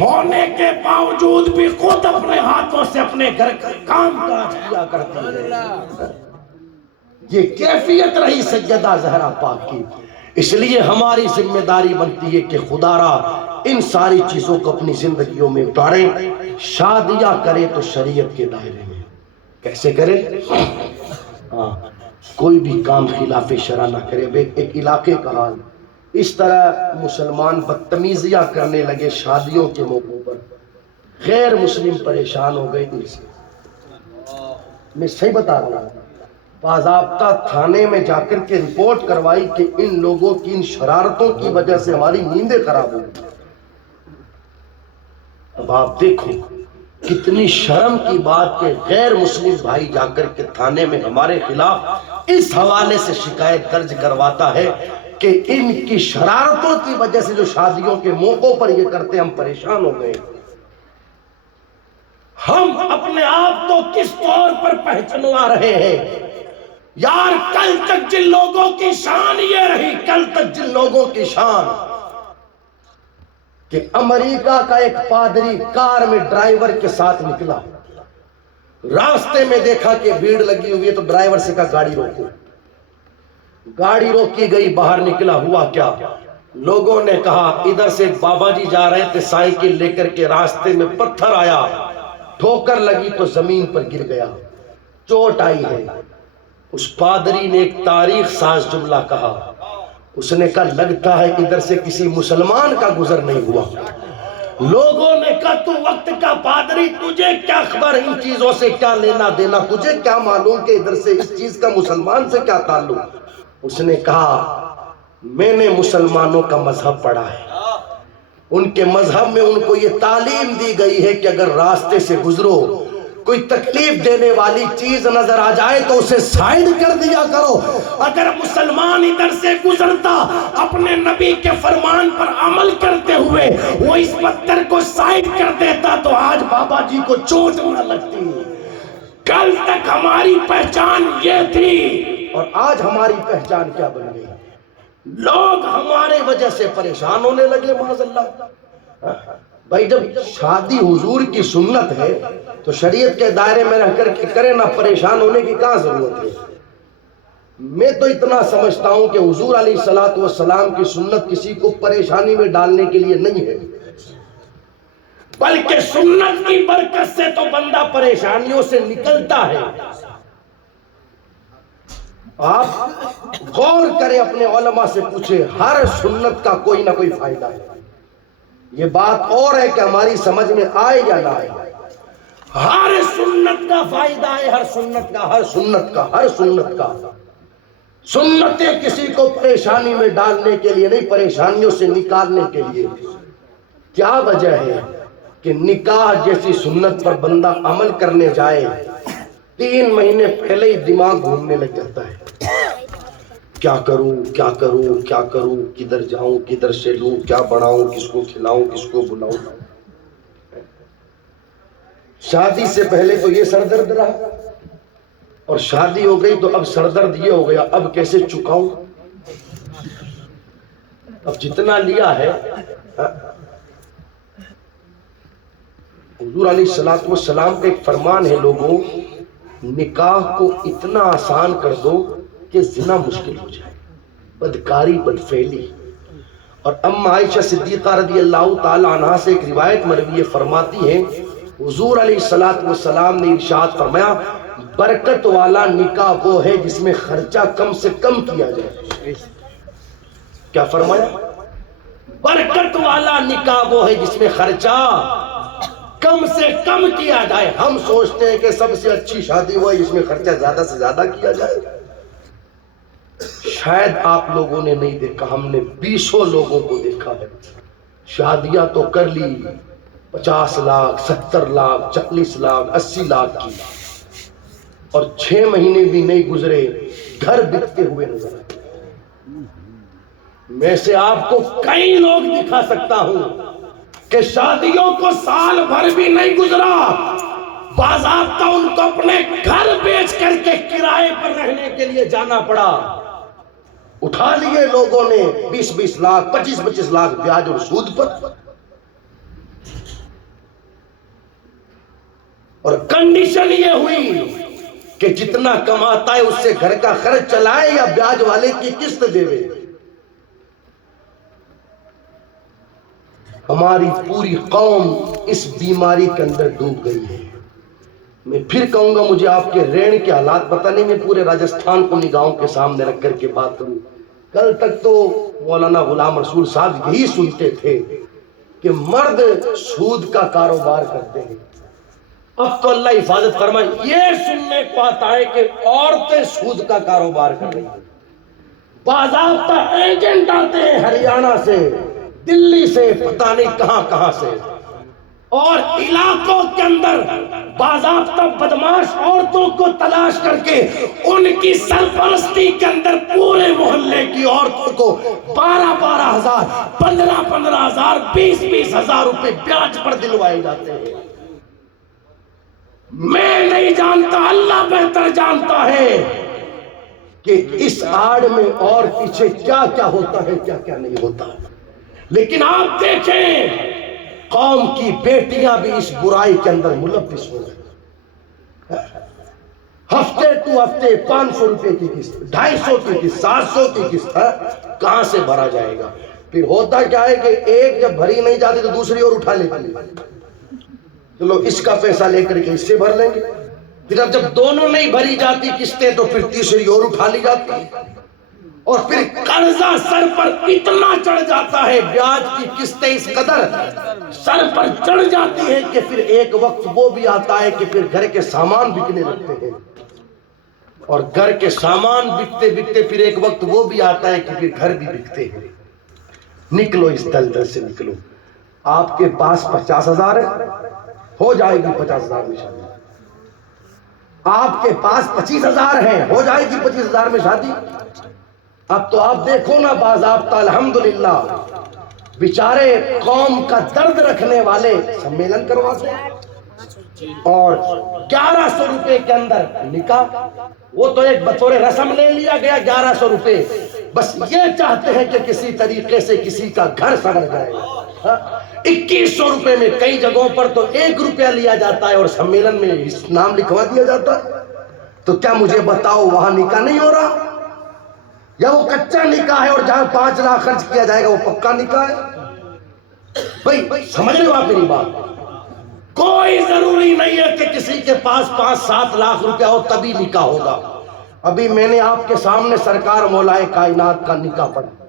ہونے کے باوجود بھی خود اپنے ہاتھوں سے اپنے گھر کا کام کاج کیا کرتی ہے. یہ کیفیت رہی سیدہ زہرا پاک کی. اس لیے ہماری ذمہ داری بنتی ہے کہ خدا را ان ساری چیزوں کو اپنی زندگیوں میں اتاریں. شادیاں کرے تو شریعت کے دائرے میں. کیسے کرے؟ ہاں، کوئی بھی کام خلاف شرع نہ کرے. ایک علاقے کا حال اس طرح مسلمان بدتمیزیاں کرنے لگے شادیوں کے موقعوں پر. غیر مسلم پریشان ہو گئے ان سے. میں صحیح بتا رہا ہوں. باضابطہ تھانے میں جا کر کے رپورٹ کروائی کہ ان لوگوں کی ان شرارتوں کی وجہ سے ہماری نیندیں خراب ہو گئی. اب آپ دیکھو کتنی شرم کی بات کہ غیر مسلم بھائی جا کر کے تھانے میں ہمارے خلاف اس حوالے سے شکایت درج کرواتا ہے کہ ان کی شرارتوں کی وجہ سے جو شادیوں کے موقعوں پر یہ کرتے ہم پریشان ہو گئے. ہم اپنے آپ کو کس طور پر پہچانوا رہے ہیں یار؟ کل تک جن لوگوں کی شان یہ رہی، کل تک جن لوگوں کی شان کہ امریکہ کا ایک پادری کار میں ڈرائیور کے ساتھ نکلا، راستے میں دیکھا کہ بھیڑ لگی ہوئی ہے تو ڈرائیور سے کہا گاڑی روکو. گاڑی روکی گئی، باہر نکلا. ہوا کیا؟ لوگوں نے کہا ادھر سے بابا جی جا رہے تھے سائیکل لے کر کے، راستے میں پتھر آیا، ٹھوکر لگی تو زمین پر گر گیا، چوٹ آئی ہے. اس پادری نے ایک تاریخ ساز جملہ کہا. اس نے کہا لگتا ہے ادھر سے کسی مسلمان کا گزر نہیں ہوا. لوگوں نے کہا تو وقت کا پادری، تجھے کیا خبر ان چیزوں سے، کیا لینا دینا، تجھے کیا معلوم کہ ادھر سے اس چیز کا مسلمان سے کیا تعلق؟ اس نے کہا میں نے مسلمانوں کا مذہب پڑھا ہے، ان کے مذہب میں ان کو یہ تعلیم دی گئی ہے کہ اگر راستے سے گزرو کوئی تکلیف دینے والی چیز نظر آ جائے تو اسے سائیڈ کر دیا کرو. اگر مسلمان ادھر سے گزرتا اپنے نبی کے فرمان پر عمل کرتے ہوئے وہ اس پتھر کو سائیڈ کر دیتا تو آج بابا جی کو چوٹ نہ لگتی. کل تک ہماری پہچان یہ تھی اور آج ہماری پہچان کیا بن گئی؟ لوگ ہمارے وجہ سے پریشان ہونے لگے. معاذ اللہ. بھائی جب شادی حضور کی سنت ہے تو شریعت کے دائرے میں رہ کر کے کرے، نہ پریشان ہونے کی کہاں ضرورت ہے؟ میں تو اتنا سمجھتا ہوں کہ حضور علیہ الصلوۃ والسلام کی سنت کسی کو پریشانی میں ڈالنے کے لیے نہیں ہے، بلکہ سنت کی برکت سے تو بندہ پریشانیوں سے نکلتا ہے. آپ غور کریں، اپنے علماء سے پوچھیں، ہر سنت کا کوئی نہ کوئی فائدہ ہے. یہ بات اور ہے کہ ہماری سمجھ میں آئے یا نہ آئے. ہر سنت کا فائدہ ہے، ہر سنت کا، ہر سنت کا، ہر سنت کا. سنتیں کسی کو پریشانی میں ڈالنے کے لیے نہیں، پریشانیوں سے نکالنے کے لیے. کیا وجہ ہے کہ نکاح جیسی سنت پر بندہ عمل کرنے جائے 3 مہینے پہلے ہی دماغ گھومنے لگ جاتا ہے. کیا کروں، کیا کروں، کیا کروں، کدھر جاؤں، کدھر سے لوں، کیا بڑھاؤں، کس کو کھلاؤں، کس کو بلاؤں. شادی سے پہلے تو یہ سر درد رہا اور شادی ہو گئی تو اب سر درد یہ ہو گیا اب کیسے چکاؤں. اب جتنا لیا ہے، حضور علیہ الصلوۃ والسلام کا ایک فرمان ہے، لوگوں نکاح کو اتنا آسان کر دو کہ زنا مشکل ہو جائے، بدکاری، بدفعلی. اور اما عائشہ صدیقہ رضی اللہ تعالی عنہا سے ایک روایت مروی فرماتی ہے، حضور علیہ الصلوۃ والسلام نے ارشاد فرمایا برکت والا نکاح وہ ہے جس میں خرچہ کم سے کم کیا جائے. کیا فرمایا؟ برکت والا نکاح وہ ہے جس میں خرچہ کم سے کم کیا جائے. ہم سوچتے ہیں کہ سب سے اچھی شادی وہ ہے جس میں خرچہ زیادہ سے زیادہ کیا جائے. شاید آپ لوگوں نے نہیں دیکھا، ہم نے 20 لوگوں کو دیکھا ہے. شادیاں تو کر لی 50 لاکھ، 70 لاکھ، 40 لاکھ، 80 لاکھ کی، اور 6 مہینے بھی نہیں گزرے گھر بکتے ہوئے نظر آئے. میں سے آپ کو کئی لوگ دکھا سکتا ہوں کہ شادیوں کو سال بھر بھی نہیں گزرا باضابطہ ان کو اپنے گھر بیچ کر کے کرائے پر رہنے کے لیے جانا پڑا. اٹھا لیے لوگوں نے 20-20 لاکھ، 25-25 لاکھ بیاج اور سود پر. اور کنڈیشن یہ ہوئی کہ جتنا کماتا ہے اس سے گھر کا خرچ چلائے یا بیاج والے کی قسط دے. ہماری پوری قوم اس بیماری کے اندر ڈوب گئی ہے۔ میں پھر کہوں گا، مجھے آپ کے رین کے حالات پتہ نہیں، میں پورے راجستھان کو نگاہوں کے سامنے رکھ کر کے بات کروں۔ کل تک تو مولانا غلام رسول صاحب یہی سنتے تھے کہ مرد سود کا کاروبار کرتے ہیں، اب تو اللہ حفاظت فرمائے یہ سننے کو آتا ہے کہ عورتیں سود کا کاروبار کر رہی ہیں۔ باضابطہ ایجنٹ آتے ہیں ہریانہ سے، دلی سے، پتہ نہیں کہاں کہاں سے، اور علاقوں کے اندر باضابطہ بدماش عورتوں کو تلاش کر کے ان کی سرپرستی کے اندر پورے محلے کی عورتوں کو 12,000 15,000 20,000 روپے بیاج پر دلوائے جاتے ہیں۔ میں نہیں جانتا، اللہ بہتر جانتا ہے کہ اس آڑ میں اور پیچھے کیا کیا ہوتا ہے، کیا کیا نہیں ہوتا، لیکن آپ دیکھیں قوم کی بیٹیاں بھی اس برائی کے اندر ملوث ہو گئی۔ ہفتے تو ہفتے 500 روپے کی قسط، 250 کی قسط، 700 کی قسط، کہاں سے بھرا جائے گا؟ پھر ہوتا کیا ہے کہ ایک جب بھری نہیں جاتی تو دوسری اور اٹھا لیتی ہے، چلو اس کا پیسہ لے کر کے اس سے بھر لیں گے، پھر اب جب دونوں نہیں بھری جاتی قسطیں تو پھر تیسری اور اٹھا لی جاتی ہے، اور پھر قرضہ سر پر اتنا چڑھ جاتا ہے، بیاج کی قسطیں اس قدر سر پر چڑھ جاتی ہے کہ پھر ایک وقت وہ بھی آتا ہے کہ پھر گھر کے سامان بکنے لگتے ہیں، اور گھر کے سامان بکتے بکتے پھر ایک وقت وہ بھی آتا ہے کہ پھر گھر بھی بکتے ہیں۔ نکلو اس دلدل سے نکلو۔ آپ کے پاس 50,000 ہے، ہو جائے گی 50,000 میں شادی۔ آپ کے پاس 25,000 ہے، ہو جائے گی 25,000 میں شادی۔ اب تو آپ دیکھو نا، باضابطہ الحمدللہ بیچارے قوم کا درد رکھنے والے سمیلن کرواتے ہیں، اور 1100 روپے کے اندر نکاح، وہ تو ایک بطور رسم لے لیا گیا 1100 روپے، بس یہ چاہتے ہیں کہ کسی طریقے سے کسی کا گھر سنور جائے۔ 2100 روپے میں کئی جگہوں پر تو 1 روپیہ لیا جاتا ہے اور سمیلن میں نام لکھوا دیا جاتا ہے۔ تو کیا مجھے بتاؤ وہاں نکاح نہیں ہو رہا؟ یا وہ کچا نکاح ہے اور جہاں 5 لاکھ خرچ کیا جائے گا وہ پکا نکاح ہے؟ بھائی سمجھ رہے ہو آپ میری بات؟ کوئی ضروری نہیں ہے کہ کسی کے پاس 5-7 لاکھ روپیہ ہو تبھی نکاح ہوگا۔ ابھی میں نے آپ کے سامنے سرکار مولا کائنات کا نکاح پڑھا،